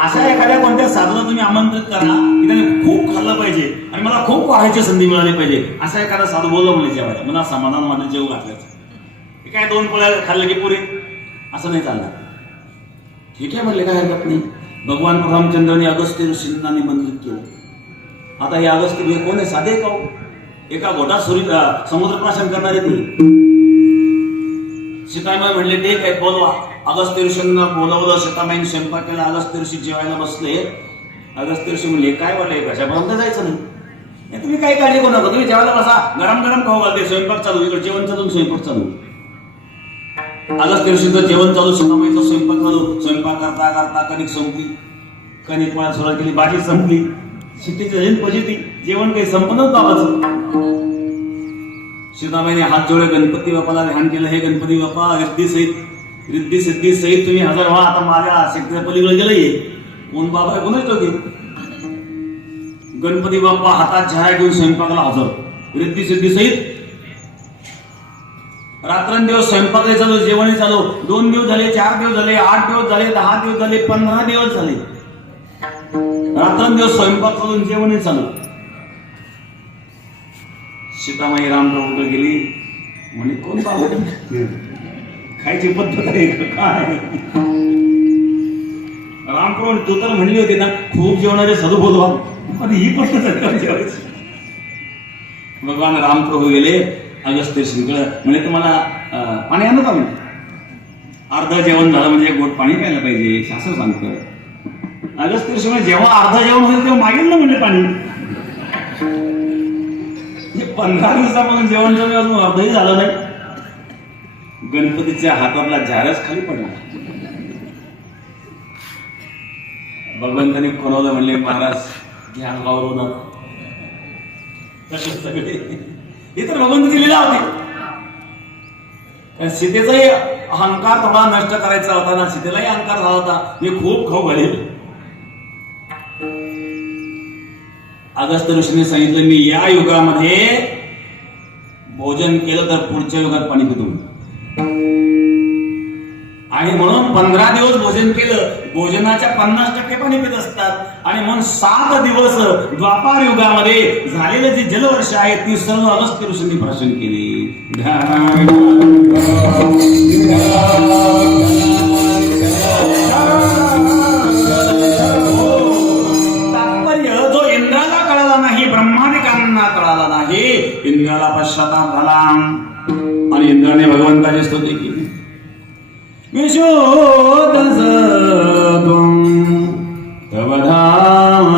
अशा एखाद्या कोणत्या साधूला तुम्ही आमंत्रित करा की त्याने खूप खाल्लं पाहिजे आणि मला खूप वाहायची संधी मिळाली पाहिजे. असा एखादा साधू बोललो म्हणजे जेवायला मला समाधान माझं जेव घातल्याचं. हे काय 2 पोळ्या खाल्लं की पुरे असं नाही चालणार. ठीक आहे म्हणले, काय हरकत नाही. भगवान रामचंद्रांनी अगस्त्य ऋषींना निमंत्रित केलं. आता हे अगस्त्य ऋषी कोण आहे? साधे का? एका गोटा समुद्र प्राशन करणारे ते. सीतामाई म्हणले ठीक आहे बोलवा. अगस्त्य ऋषींना बोलवलं. सीतामाईने स्वयंपाक केला. अगस्त्य ऋषी जेवायला बसले. अगस्त्य ऋषी म्हणले काय वाटले कशापर्यंत जायचं नाही. तुम्ही काही काळजी करू नका, तुम्ही जेवायला बसा. गरम गरम खाऊ घालते. स्वयंपाक चालू, इकडे जेवण चालू स्वयंपाक चालू. अगस्त्य ऋषींचं जेवण चालू, सीतामाईचा स्वयंपाक चालू. स्वयंपाक करता करता कणिक संपली. कणिक पोळ्या सुरुवात केली, भाजी संपली. शिट्टीची फजिती, जेवण काही संपणच बाबाचं. सीताबाईने हात जोडले गणपती बाप्पाला ध्यान केलं. हे गणपती बाप्पा रिद्धी सिद्धी सहित तुम्ही हजर व्हा. आता माझ्या शेतकऱ्या पलीकडे गेलंय. कोण बाबा आहे कोणच तो की गणपती बाप्पा हातात छाया घेऊन स्वयंपाकाला हजर. रिद्धी सिद्धी सहित रात्रंदिवस स्वयंपाक चालू, जेवण चालू. 2 दिवस झाले, 4 दिवस झाले, 8 दिवस झाले, 10 दिवस झाले, 15 दिवस झाले. रात्रंदिवस स्वयंपाक चालू, जेवण चालू. सीतामाई रामप्रभूकडे गेली. म्हणे कोण बाबा? खायची पद्धत आहे काय? रामप्रभू तू तर म्हणली होती ना खूप जेवणारे साधू बोलवा, पण ही पद्धत आहे जेवायची. भगवान रामप्रभू गेले अगस्त्य ऋषींकडे. म्हणजे तुम्हाला पाणी आणू का? म्हणजे अर्ध जेवण झालं म्हणजे गोड पाणी प्यायला पाहिजे असं सांगतं. अगस्त्य ऋषी म्हणजे जेव्हा अर्ध जेवण होईल तेव्हा मागेल ना म्हणजे पाणी. 15 दिवसापासून जेवण जेवण अजून अर्धही झालं नाही. गणपतीच्या हातातला झारच खाली पडला. भगवंतांनी फरवलं, म्हणले महाराज घ्या गावरून. सगळे हे तर भगवंताची लीला होती. सीतेचाही अहंकार थोडा नष्ट करायचा होता ना. सीतेलाही अहंकार झाला होता मी खूप खाऊ घालेल. अगस्त्य ऋषीने सांगितलं मी या युगामध्ये भोजन केलं तर पुढच्या युगात पाणी पितो. आणि म्हणून 15 दिवस भोजन केलं, भोजनाच्या 50% पाणी पित असतात. आणि म्हणून 7 दिवस द्वापार युगामध्ये झालेले जे जलवर्ष आहेत ती सर्व अगस्त्य ऋषींनी प्राशन केली. तात्पर्य जो इंद्राला कळाला नाही, ब्रह्मादिकांना कळाला नाही, इंद्राला पश्चाताप झाला आणि इंद्राने भगवंताची स्तुती केली. विशोदसत्वं तव धाम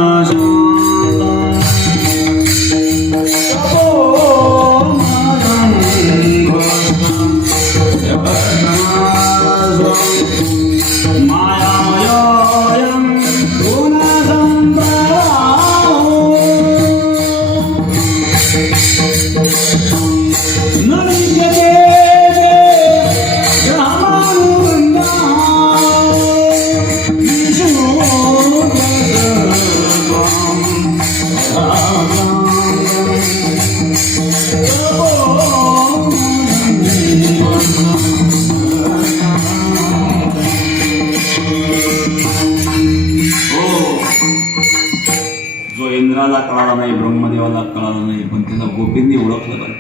कळाला नाही, ब्रह्मदेवाला कळाला नाही, पण त्याला गोपींनी ओळखलं बरं.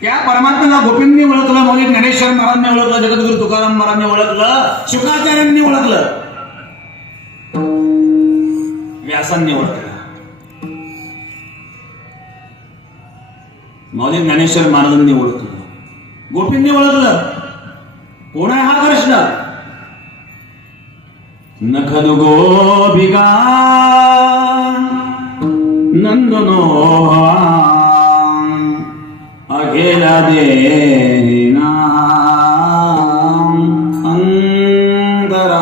त्या परमात्म्याला गोपींनी ओळखलं, मौलिक ज्ञानेश्वर महाराजांनी ओळखलं, जगद्गुरु तुकाराम महाराजांनी ओळखलं, शुकाचार्यांनी ओळखलं, व्यासांनी ओळखलं. मौलिक ज्ञानेश्वर महाराजांनी ओळखलं, गोपींनी ओळखलं. कोण आहे हा कृष्ण? नखदु गोपिका नंदनो अखेला देना अंतरा.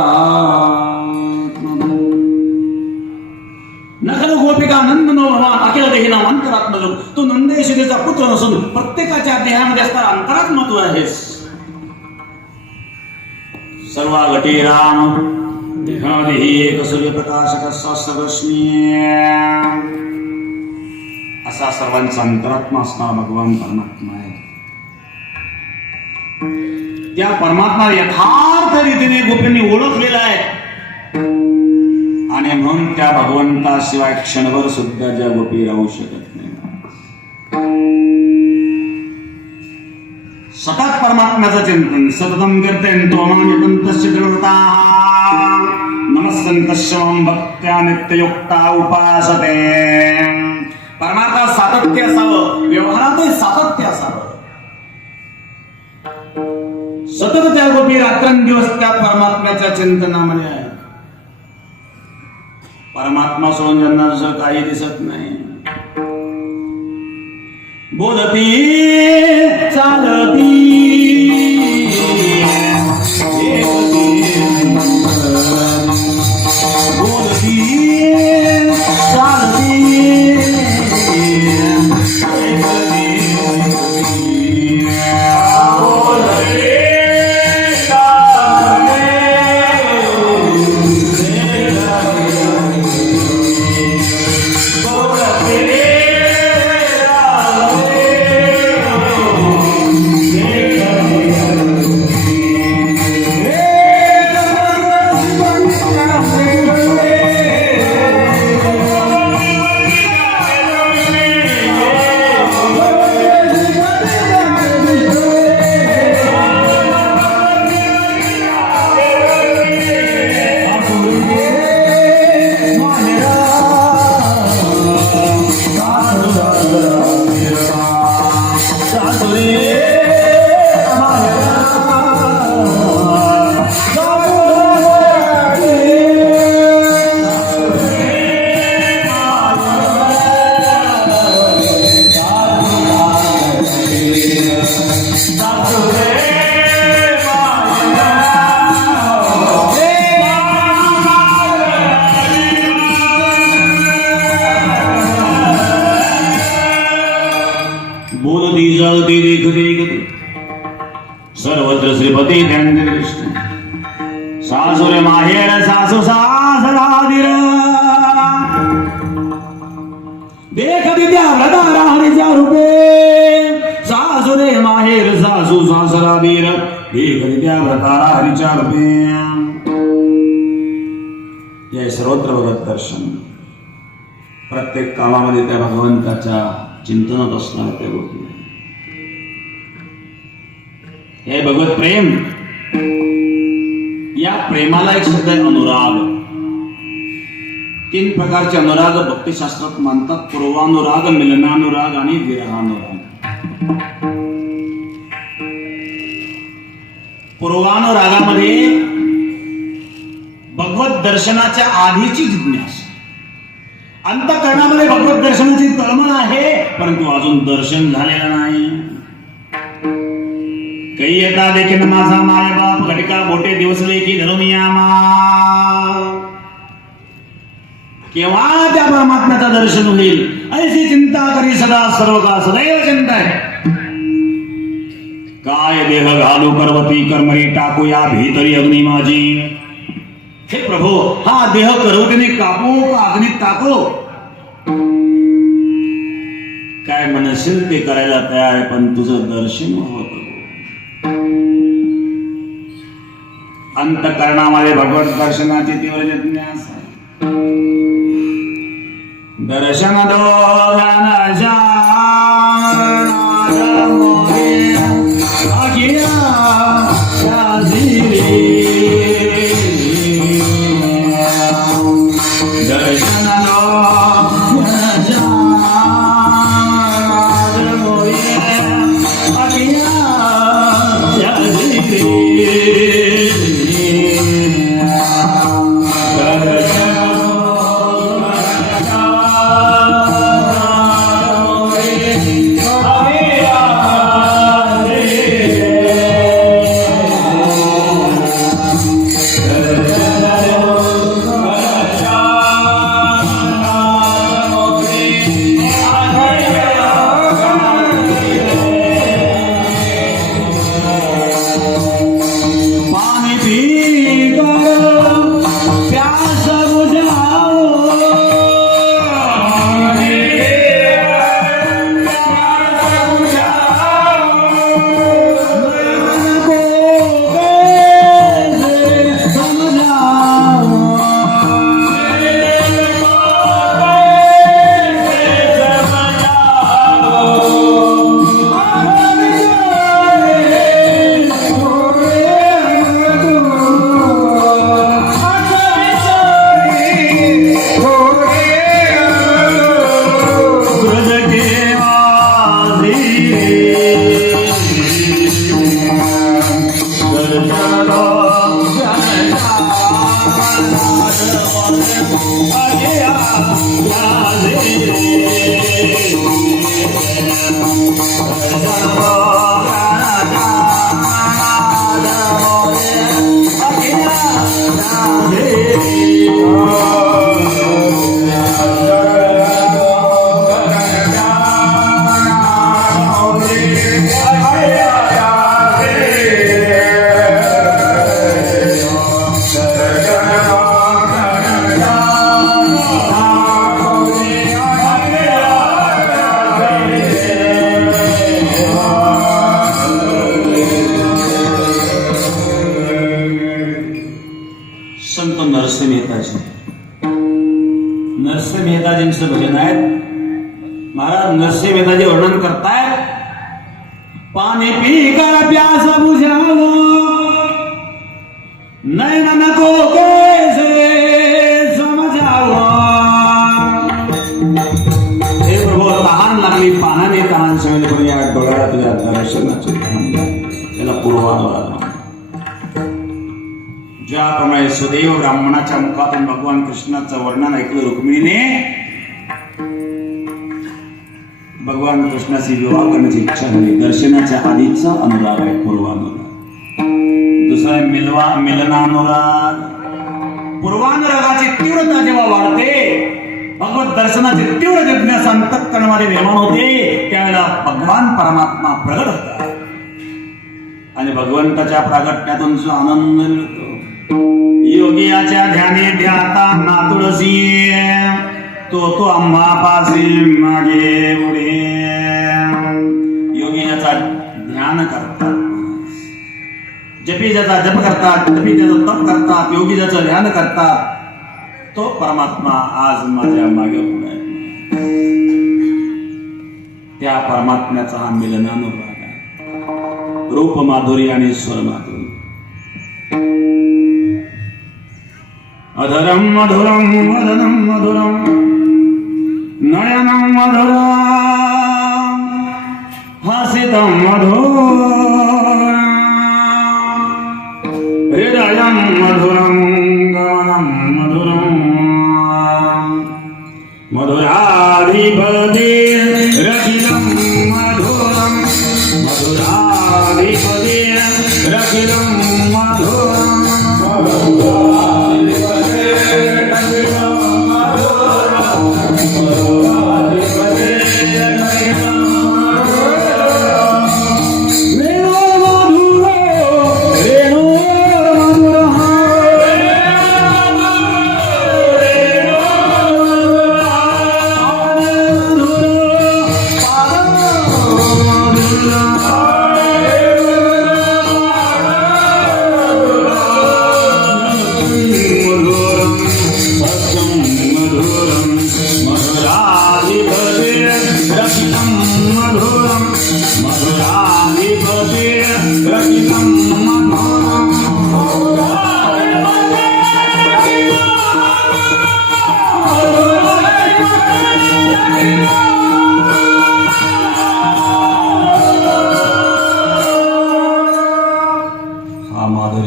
नखदु गोपिका नंदनो भवान अखिल देहिना अंतरात्मजो. तो नंदेश्वरीचा पुत्र नसून प्रत्येकाच्या देहामध्ये असणारा अंतरात्मा तू आहेस. सर्वा घटी राम देहादेही एक सूर्यप्रकाशक सहस्ररश्मी असा सर्वांचा अंतरात्मा असणारा भगवान परमात्मा आहे. त्या परमात्मा यथार्थ रीतीने गोपींनी ओळखलेला आहे आणि म्हणून त्या भगवंताशिवाय क्षणभर सुद्धा ज्या गोपी राहू शकत नाही. सतत परमात्म्याचं चिंतन सततम कीर्तयन्तो मानितन्तस्य त्रिव्रताः नमस्सन्तस्य मम भक्त्या नित्ययुक्ता उपासते. परमार्थात सातत्य असावं, व्यवहारातही सातत्य असावं. सतत त्या गोपी रात्रंदिवस त्या परमात्म्याच्या चिंतनामध्ये आहे. परमात्मा सोडून ज्यांना दुसरं काही दिसत नाही. बोलती चालती बोलती चालती बोलती चालती देखते सर्वत्र श्रीपती त्यांचे दृष्टी. सासुरे माहेर सासू सासराधीर देखती त्या व्रताराणीच्या रूपे. सासुरे माहेर सासू सासराधीर देखती त्या व्रताराणीच्या रूपे. हे सर्वत्र भगवत दर्शन. प्रत्येक कामामध्ये त्या भगवंताच्या चिंतनात असणार त्या गोष्टी. हे भगवत प्रेम. या प्रेमाला एक शब्द आहे अनुराग. 3 प्रकारचे अनुराग भक्तिशास्त्रात मानतात. पूर्वानुराग, मिलनानुराग आणि विरहानुराग. पूर्वानुरागामध्ये भगवत दर्शनाच्या आधीची जिज्ञासा. अंतःकरणामध्ये भगवत दर्शनाची तळमळ आहे, परंतु अजून दर्शन झालेलं नाही. काही येता देखील माझा माय बाप घटका बोटे दिवसले की धरून यामा. केव्हा त्या परमात्म्याचं दर्शन होईल ऐसी चिंता करी सदा सर्व का सदैव चिंता आहे. काय देह घालू पर्वती कर्मरी टाकू या भीतरी अग्नी माझी. हे प्रभू, हा देह करवतीने कापू का अग्नीत टाकू. काय म्हणशील ते करायला तयार आहे, पण तुझं दर्शन हवं प्रभू. अंतःकरणामध्ये भगवत दर्शनाची तीव्र जिज्ञासा. दर्शन दोघांच्या अखिया राजिरी दर्शन दोघांच्या अखिया राजिरी संत नरसिंह मेहताजी नरसिंह मेहताजींचं भजन आहे. महाराज नरसिंह मेहताजी वर्णन करतायत. पाणी पी कर प्यास बुझावो नैन नको कैसे समजावो. हे प्रभू तहान लागली पानाने तहान समेल करून या डोळ्याला तुझ्या दर्शनाचे त्याला पूर्वानुराग. ज्याप्रमाणे सुदैव ब्राह्मणाच्या मुखातून भगवान कृष्णाचं वर्णन ऐकलं रुक्मिणीने, भगवान कृष्णाशी विवाह करण्याची इच्छा झाली. दर्शनाच्या आधीचा अनुराग आहे पूर्वानुराग. दुसरा आहे मिलनानुराग. पूर्वानुरागाची तीव्रता जेव्हा वाढते, भगवत दर्शनाची तीव्र जिज्ञासा अंतःकरणामध्ये निर्माण होते, त्यावेळेला भगवान परमात्मा प्रगट होतात आणि भगवंताच्या प्रागट्यातून जो आनंद मिळतो. योगियाच्या ध्याने ध्याता ना तुळसी तो आम्हापासी मागे पुढे. योगी ज्याचा ध्यान करतात, जपी ज्याचा जप करतात, जपी ज्याचा तप करतात, योगी ज्याचं ध्यान करतात, तो परमात्मा आज माझ्या मागे पुढे. त्या परमात्म्याचा हा मिलनानुराग आहे. रूप माधुरी आणि स्वर माधुरी. अधरम मधुरम वदनम मधुरम नयनम मधुरम हसितम मधुरम हृदयम मधुरम गानम मधुरम मधुराधिपति रखिलम मधुरम मधुराधिपति रखिलम मधुरम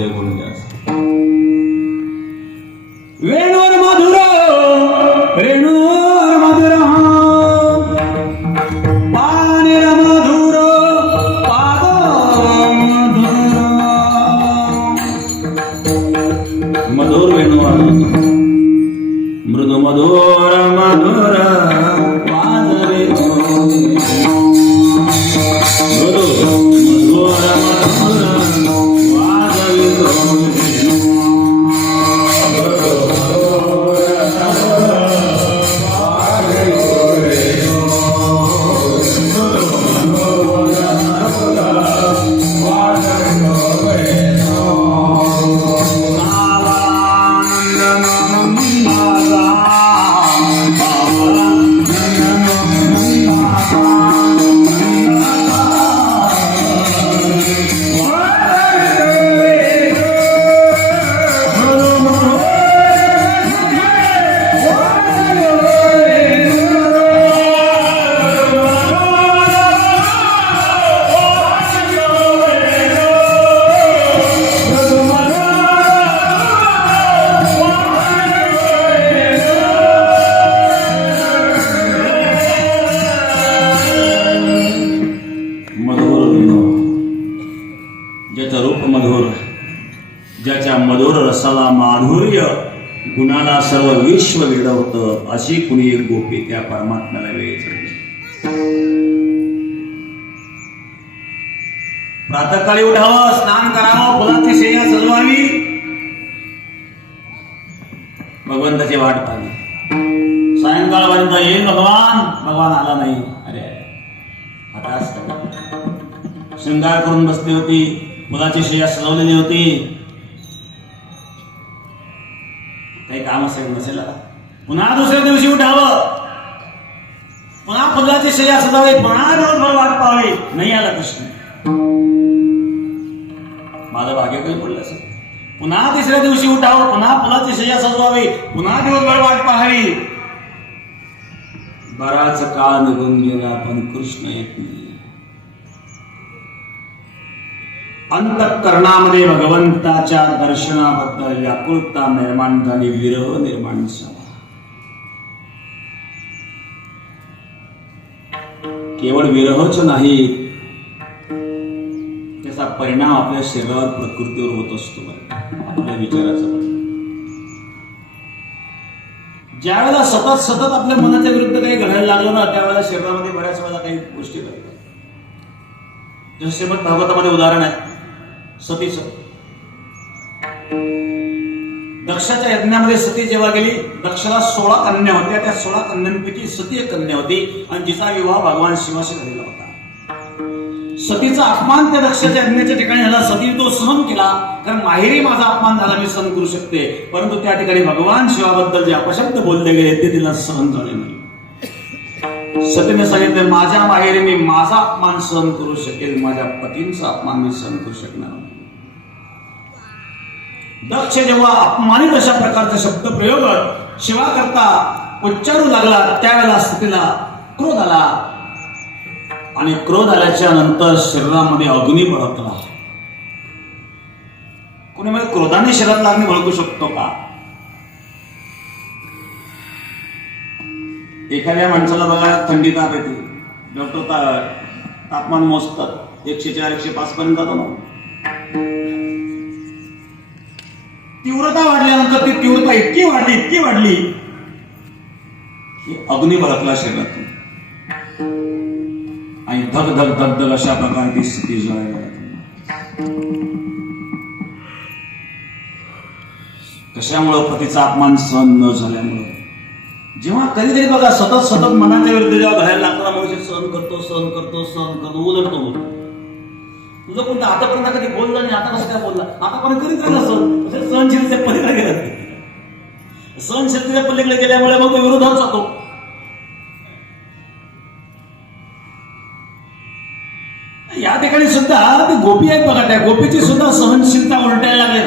माझे गुण जास्त. वेणूर मधुर रेणूर मधुर पाणीर मधुर पाद मधुर मधुर वेणूर मृदु मधुर मधुर पाद रे मृदु मधुर मधुर पाद रे ज्याचं रूप मधुर, ज्याच्या मधुर रसाला माधुर्य, गुणाला सर्व विश्व वेडवतं, अशी कुणी एक गोपी त्या परमात्म्याला वेळेची. प्रातःकाळी उठावं, स्नान करावं, फुलाची शय्या सजवावी, भगवंताची वाट पाहिली. सायंकाळपर्यंत येईल भगवान आला नाही. अरे आता शृंगार करून बसली होती, मुलाची शय्या सजवलेली होती, काही काम असेल नसेल. पुन्हा दुसऱ्या दिवशी उठावं, पुन्हा फुलाची शय्या सजावी, पुन्हा दिवसभर वाट पाहावी, नाही आला कृष्ण. माझं भाग्य काही पडलं असेल. पुन्हा तिसऱ्या दिवशी उठावं, पुन्हा फुलाची शय्या सजवावी, पुन्हा दिवसभर वाट पाहावी. बराच काळ निघून गेला पण कृष्ण येत नाही. अंतःकरणामध्ये भगवंताच्या दर्शनाबद्दल व्याकुळता निर्माण झाली, विरह निर्माण झाला. केवळ विरहच नाही, त्याचा परिणाम आपल्या शरीरावर, प्रकृतीवर होत असतो. आपल्या विचाराचा ज्यावेळेला सतत आपल्या मनाच्या विरुद्ध काही घडायला लागलं ना, त्यावेळेला शरीरामध्ये बऱ्याच वेळेला काही गोष्टी घडतात. जसं श्रीमद भागवतामध्ये उदाहरण आहे सतीचं. दक्षाच्या यज्ञामध्ये सती जेव्हा गेली, दक्षाला 16 कन्या होत्या. त्या 16 कन्यांपैकी सती एक कन्या होती आणि जिचा विवाह भगवान शिवाशी झालेला होता. सतीचा अपमान त्या दक्षाच्या यज्ञाच्या ठिकाणी झाला. सती तो सहन केला, कारण माहेरी माझा अपमान झाला, मी सहन करू शकते. परंतु त्या ठिकाणी भगवान शिवाबद्दल जे अपशब्द बोलले गेले ते तिला सहन झाले नाही. सतीने सांगितले, माझ्या माहेरी मी माझा अपमान सहन करू शकेल, माझ्या पतींचा अपमान मी सहन करू शकणार नाही. दक्ष जेव्हा अपमानित अशा प्रकारचा शब्द प्रयोग शिवा करता उच्चारू लागला, त्यावेळेला स्त्रीला क्रोध आला आणि क्रोध आल्याच्या नंतर शरीरामध्ये अग्नी भडकला. कोणी म्हणजे क्रोधाने शरीरातला अग्नी भडकू शकतो का? एखाद्या माणसाला बघा थंडी ताप येते, डॉक्टर तापमान मोजतात, 104 105 पर्यंत जातो ना. तीव्रता वाढल्यानंतर ती तीव्रता इतकी वाढली की अग्नी भडकला शरीरातून आणि धग धग धग धग अशा प्रकारे ती स्थिती जळायला लागली. कशामुळं? पतीचा अपमान सहन न झाल्यामुळं. जेव्हा कधीतरी बघा सतत मनाच्या विरुद्ध जेव्हा घडायला लागताना मनुष्य सहन करतो उलटतो. तुझं कोणतं आतापर्यंत कधी बोललं नाही, आता कसं काय बोलला, आतापर्यंत करीत राहिला सहनशीलतेच्या पलीकडे गेला. सहनशीलतेच्या पलीकडे गेल्यामुळे मग तो विरोधात जातो. या ठिकाणी सुद्धा ती गोपी आहेत बघा, त्या गोपीची सुद्धा सहनशीलता उलटायला लागली.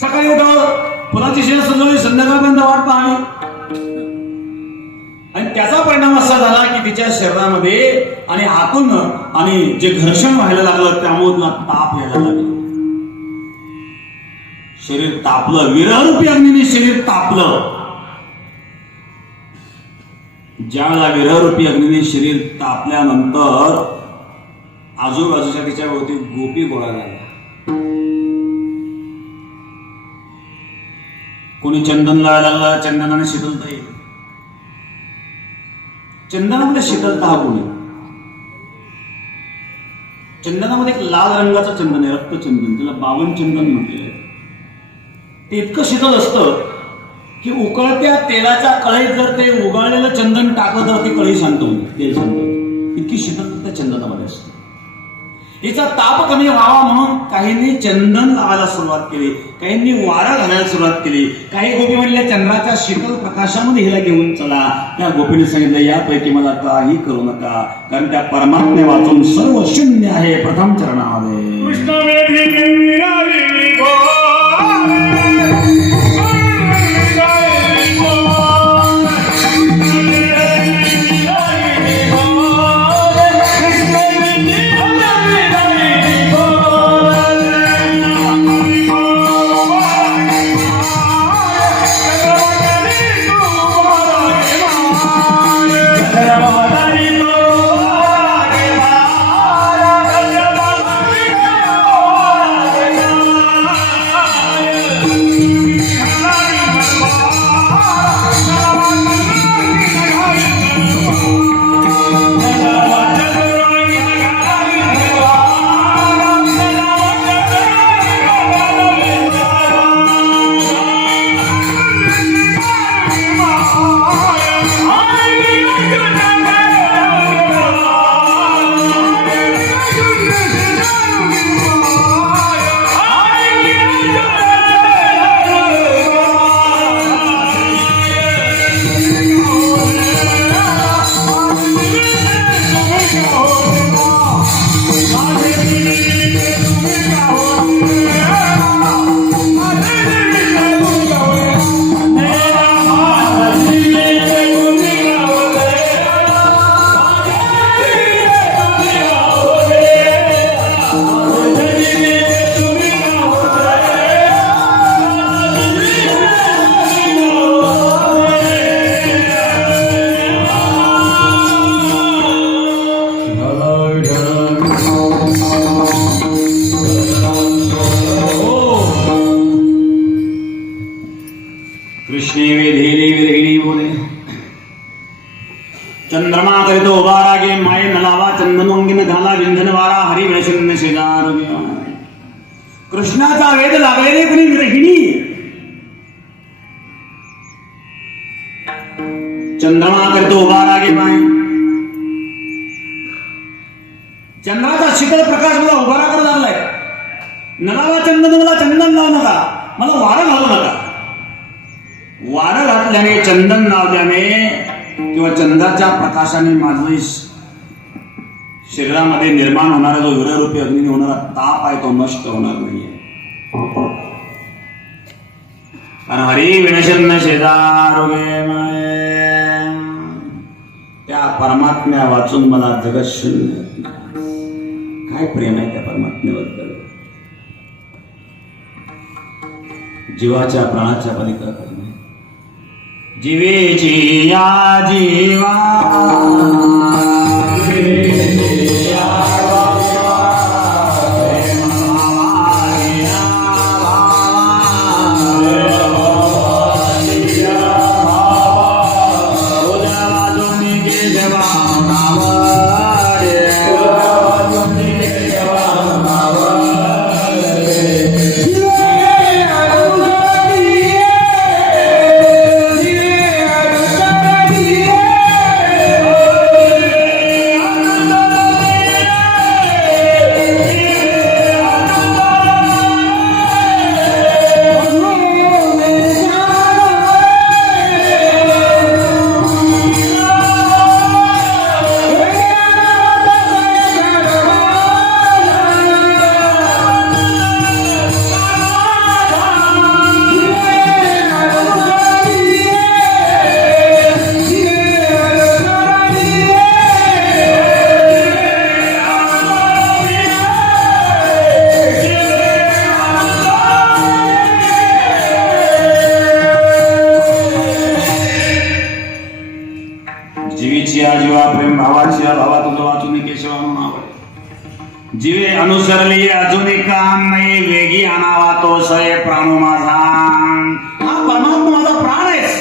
सकाळी उठावं, फुलाची शय्या सजवली, संध्याकाळपर्यंत वाट पाहणी आणि त्याचा परिणाम असा झाला की तिच्या शरीरामध्ये आणि आतून आणि जे घर्षण व्हायला लागलं त्यामुळे ताप यायला लागला. शरीर तापलं, विरहरूपी अग्नीने शरीर तापलं. ज्यावेळेला विरहरूपी अग्नीने शरीर तापल्यानंतर आजूबाजूच्या तिच्या भोवती गोपी गोळा झाल्या. कोणी चंदन लावायला लागला, चंदनाने शीतलता येईल. चंदनामध्ये शीतलता हा गुण आहे. चंदनामध्ये एक लाल रंगाचं चंदन आहे, रक्तचंदन, त्याला 52 चंदन म्हटलेलं आहे. ते इतकं शीतल असतं की उकळत्या तेलाच्या कढईत जर ते उगाळलेलं चंदन टाकलं तर ती कढई शांत होते, तेल शांत होते. इतकी शीतलता त्या चंदनामध्ये असते. याचा ताप कमी व्हावा म्हणून काहींनी चंदन लावायला सुरुवात केली, काहींनी वारा घालायला सुरुवात केली. काही गोपी म्हणल्या चंद्राच्या शीतल प्रकाशामध्ये हिला घेऊन चला. त्या गोपीने सांगितलं यापैकी मला काही करू नका, कारण त्या परमात्म्या वाचून सर्व शून्य आहे. प्रथम चरणामध्ये कृष्णे वेधेले विरहिणी बोले. चंद्रमा करीत उभा रागे माये नलावा चंदन अंगीन घाला विंधन वारा हरी वैशन्य शेजार. कृष्णाचा वेध लागलेले कुणी विरहिणी. चंद्रमा करीत उभा रागे माय, चंद्राचा शीतल प्रकाश मला उभारा करत आणलाय. नलावा चंदन, मला चंदन लावू नका, मला वारं घालू नका. वारं घातल्याने, चंदन लावल्याने किंवा चंद्राच्या प्रकाशाने माझं शरीरामध्ये निर्माण होणारा जो विररूपी अग्नीने होणारा ताप आहे तो नष्ट होणार नाहीये. कारण हरी विनशन्न शेजारोगे त्या परमात्म्या वाचून मला जगत शून्य. काय प्रेम आहे त्या परमात्म्याबद्दल. जीवाच्या प्राणाच्या पलीकडे प्रेम आहे. जीवेची या जीवा अनुसरली अजून काम नाही वेगी आणावा तो सय प्राणू माझा. हा परमात्मा माझा प्राण आहेस.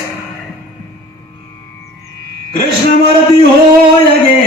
कृष्ण मूर्ती होय गे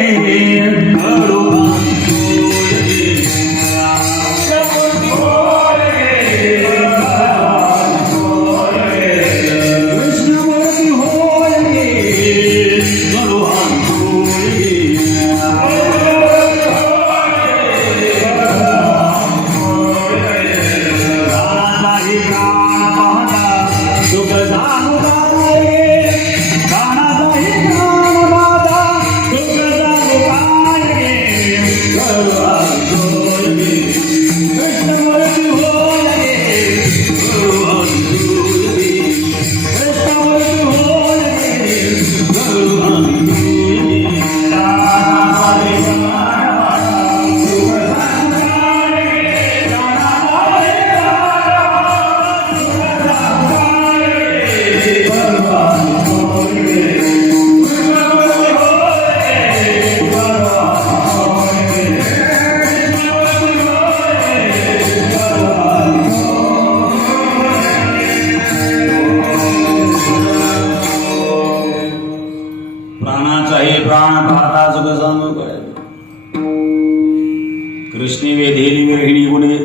कृष्णे वेधेली विरहिणी गुणे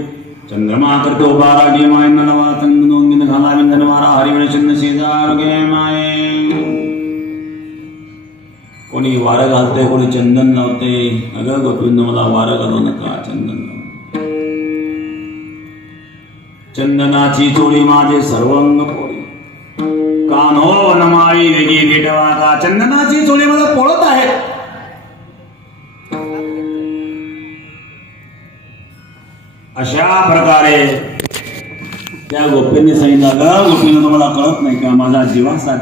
चंद्रमा करतो बाराजी माय नवा तंग नोंगिन घाला विंदन मारा हरिवण चंद शेजार गे माये. कोणी वारं घालते कोणी चंदन लावते. अगं गोपिंद मला वारं घालू नका चंदन लाव. चंदनाची चोळी माझे सर्वंग पोळी कान्हो वनमाळी वेगी भेटवा का. चंदनाची चोळी मला पोळत आहे. अशा प्रकारे त्या गोपींनी सांगितलं ग गोपीला तुम्हाला कळत नाही का माझा जीवाचा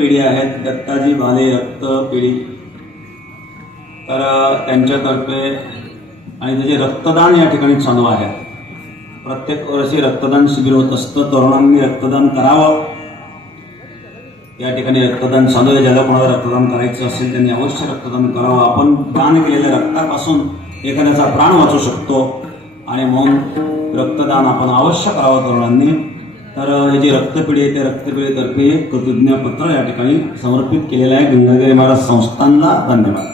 रक्तपेढी आहेत, दत्ताजी भाले रक्तपेढी, तर त्यांच्यातर्फे आणि त्याचे रक्तदान या ठिकाणी चालू आहे. प्रत्येक वर्षी रक्तदान शिबिर होत असतं. तरुणांनी रक्तदान करावं. या ठिकाणी रक्तदान चालू आहे. ज्याला कोणाला रक्तदान करायचं असेल त्यांनी अवश्य रक्तदान करावं. आपण दान केलेल्या रक्तापासून एखाद्याचा प्राण वाचू शकतो आणि म्हणून रक्तदान आपण अवश्य करावं तरुणांनी. तर हे जे रक्तपेढी आहे त्या रक्तपेढीतर्फे एक कृतज्ञपत्र या ठिकाणी समर्पित केलेलं आहे. गंगागिरी महाराज संस्थानला धन्यवाद.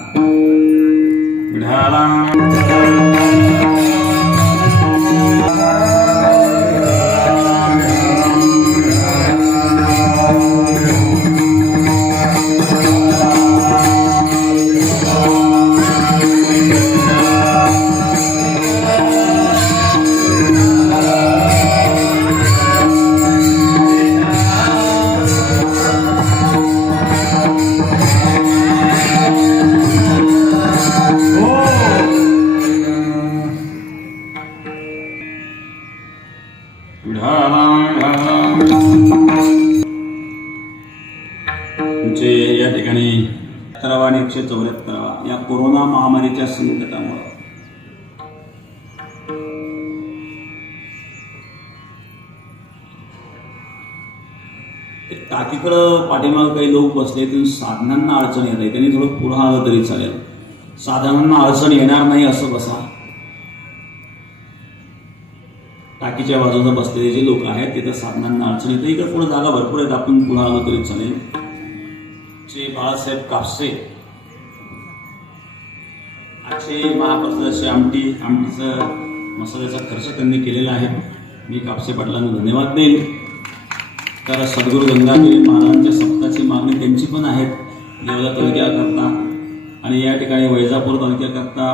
या ठिकाणी 17 आणि 174 या कोरोना महामारीच्या संकटामुळे टाकीकडं पाठीमाग काही लोक बसले, साधनांना अडचण येत आहे. त्यांनी थोडं पुढं आलं तरी चालेल. साधनांना अडचण येणार नाही असं बसा. टाकीच्या बाजूला बसलेले जे लोक आहेत तिथं साधनांना अडचण येते. इकडे पुढे जागा भरपूर आहेत, आपण पुढे आलो तरी चालेल. श्री बाळासाहेब कापसे आजचे महाप्रसादाची आमटीचं मसाल्याचा खर्च त्यांनी केलेला आहे. मी कापसे पाटलांना धन्यवाद देईल. तर सद्गुरू गंगागिरी महाराजांच्या सप्ताची मागणी त्यांची पण आहेत येवला तालुक्याकरता आणि या ठिकाणी वैजापूर तालुक्याकरता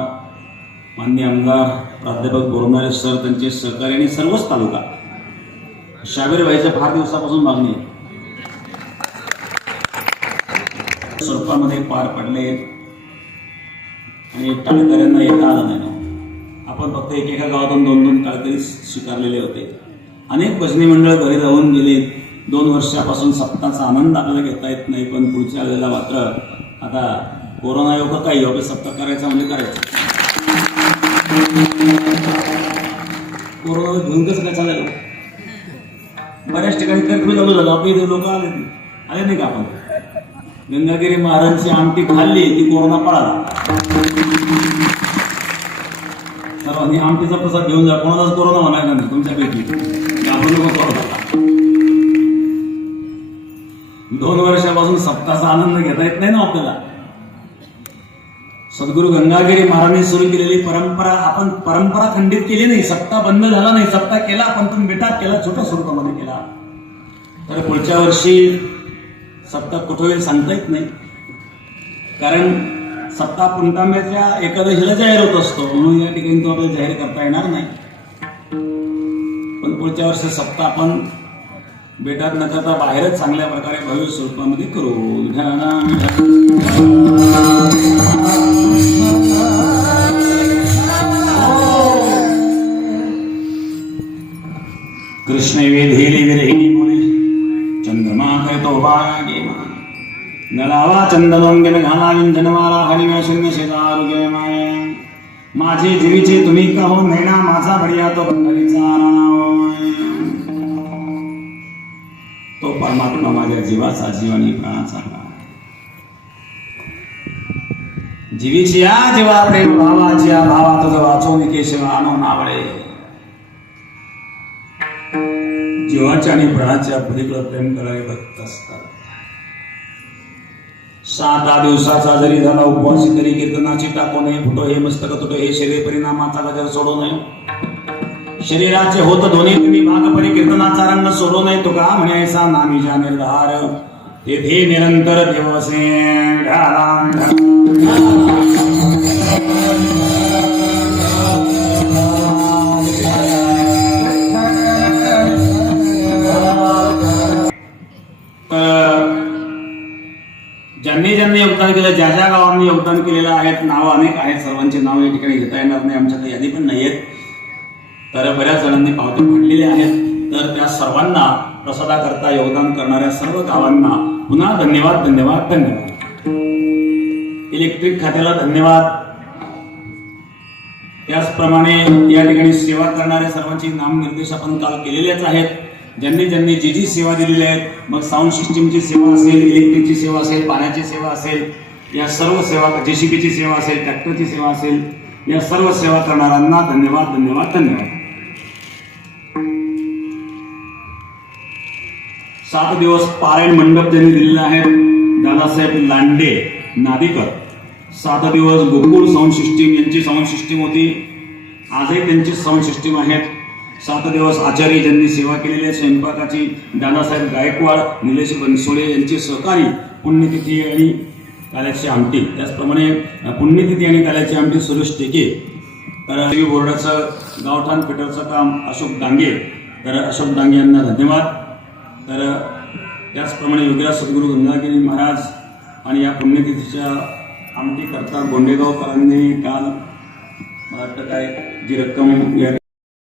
माननीय आमदार प्राध्यापक बोरमारे सर, त्यांचे सहकारी आणि सर्वच तालुका शाबीर व्हायचं फार दिवसापासून मागणी आहे. स्वरूपामध्ये पार पडले आणि टाळकऱ्यांना येता आलं नाही. आपण फक्त एकेका गावातून 2-2 टाळकरी स्वीकारलेले होते. अनेक भजनी मंडळ घरी राहून गेले. 2 वर्षापासून सप्ताहाचा आनंद आपल्याला घेता येत नाही. पण पुढच्या वेळेला मात्र आता कोरोना योग काही योग सप्ताह करायचा म्हणजे करायचं. कोरोना घेऊन कसं काय चालेल. बऱ्याच ठिकाणी कर्फ्यू चालू झाला. आपले इथे लोक आले नाही का. आपण गंगागिरी महाराजांची आमटी खाल्ली ती कोरोना पळाला. सर्वांनी आमटीचा प्रसाद घेऊन जा. कोणाचाच कोरोना होणार नाही तुमच्यापैकी. आपण लोक कोरोना 2 वर्षापासून सप्ताहाचा आनंद घेता येत नाही ना आपल्याला. सद्गुरू गंगागिरी महाराजांनी सुरू केलेली परंपरा आपण परंपरा खंडित केली नाही. सप्ताह बंद झाला नाही. सप्ताह केला आपण पण बेटात केला, छोट्या स्वरूपामध्ये केला. तर पुढच्या वर्षी सप्ताह कुठे होईल सांगता येत नाही. कारण सप्ताह पुंटांब्याच्या एकादशीला जाहीर होत असतो म्हणून या ठिकाणी तो आपल्याला जाहीर करता येणार नाही. पण पुढच्या वर्षी सप्ताह आपण बेटात न करता बाहेरच चांगल्या प्रकारे भव्य स्वरूपामध्ये करू. कृष्ण वेधेली विरहिणी मुळे चंद्रमा करतो बागे नळावा चंदनोंगन घाला विंजनवाला हरिव्या शून्य शेजारुगे माया माझे जीवीचे तुम्ही कहो नैना माझा बढिया तो पंढरीचा तो परमात्मा माझ्या जीवाचा जीव आणि प्राणाचा जीवीची या जीवा प्रेम भावाची या भावा तुझं वाचवून केशव आणून नावळे. जीवाच्या आणि प्राणाच्या पलीकडे प्रेम करावे भक्त असतात. 7 दिवसाचा जरी झाला उपवास तरी कीर्तनाची टाकू नये. फुटो हे मस्तक तुटो हे शरीर परिणामाचा गजर सोडू नये. शरीराचे होत दोन्ही तुम्ही भाग परी कीर्तनाचा रंग सोडू नये. तुका म्हणे ऐसा नामीजा निर्धार तेथे निरंतर दिवसे ज्यांनी योगदान केलं, ज्या गावांनी योगदान केलेलं आहेत, नावं अनेक आहेत. सर्वांची नावं या ठिकाणी घेता येणार नाही, आमच्याकडे यादी पण नाही आहेत. तर बऱ्याच जणांनी पावते फाडलेले आहेत. तर त्या सर्वांना प्रसादाकरता योगदान करणाऱ्या सर्व गावांना पुन्हा धन्यवाद धन्यवाद धन्यवाद. इलेक्ट्रिक खात्याला धन्यवाद. त्याचप्रमाणे या ठिकाणी सेवा करणाऱ्या सर्वांची नामनिर्देश आपण काल केलेलेच आहेत. ज्यांनी ज्यांनी जी जी सेवा दिलेली आहेत, मग साऊंड सिस्टीमची सेवा असेल, इलेक्ट्रिकची सेवा असेल, पाण्याची सेवा असेल, या सर्व सेवा, जेसीबीची सेवा असेल, ट्रॅक्टरची सेवा असेल, या सर्व सेवा करणाऱ्यांना धन्यवाद धन्यवाद धन्यवाद. 7 दिवस पारायण मंडप त्यांनी दिलेला आहे. दादासाहेब लांडे नादिकर. 7 दिवस गोकुळ साऊंड सिस्टीम यांची साऊंड सिस्टीम होती. आजही त्यांची साऊंड सिस्टीम आहेत. 7 दिवस आचार्य ज्यांनी सेवा केलेली आहे स्वयंपाकाची, दादासाहेब गायकवाड, निलेश बनसोडे यांची सहकारी. पुण्यतिथी आणि काल्याची आमटी, त्याचप्रमाणे पुण्यतिथी आणि काल्याची आमटी सुरेश टेके. तर टीव्ही बोर्डाचं गावठाण फिटरचं काम अशोक डांगे. तर अशोक डांगे यांना धन्यवाद. तर त्याचप्रमाणे योगीराज सद्गुरू गंगागिरी महाराज आणि या पुण्यतिथीच्या आमटी करता गोंडेगावकरांनी काल मला वाटतं काय जी रक्कम या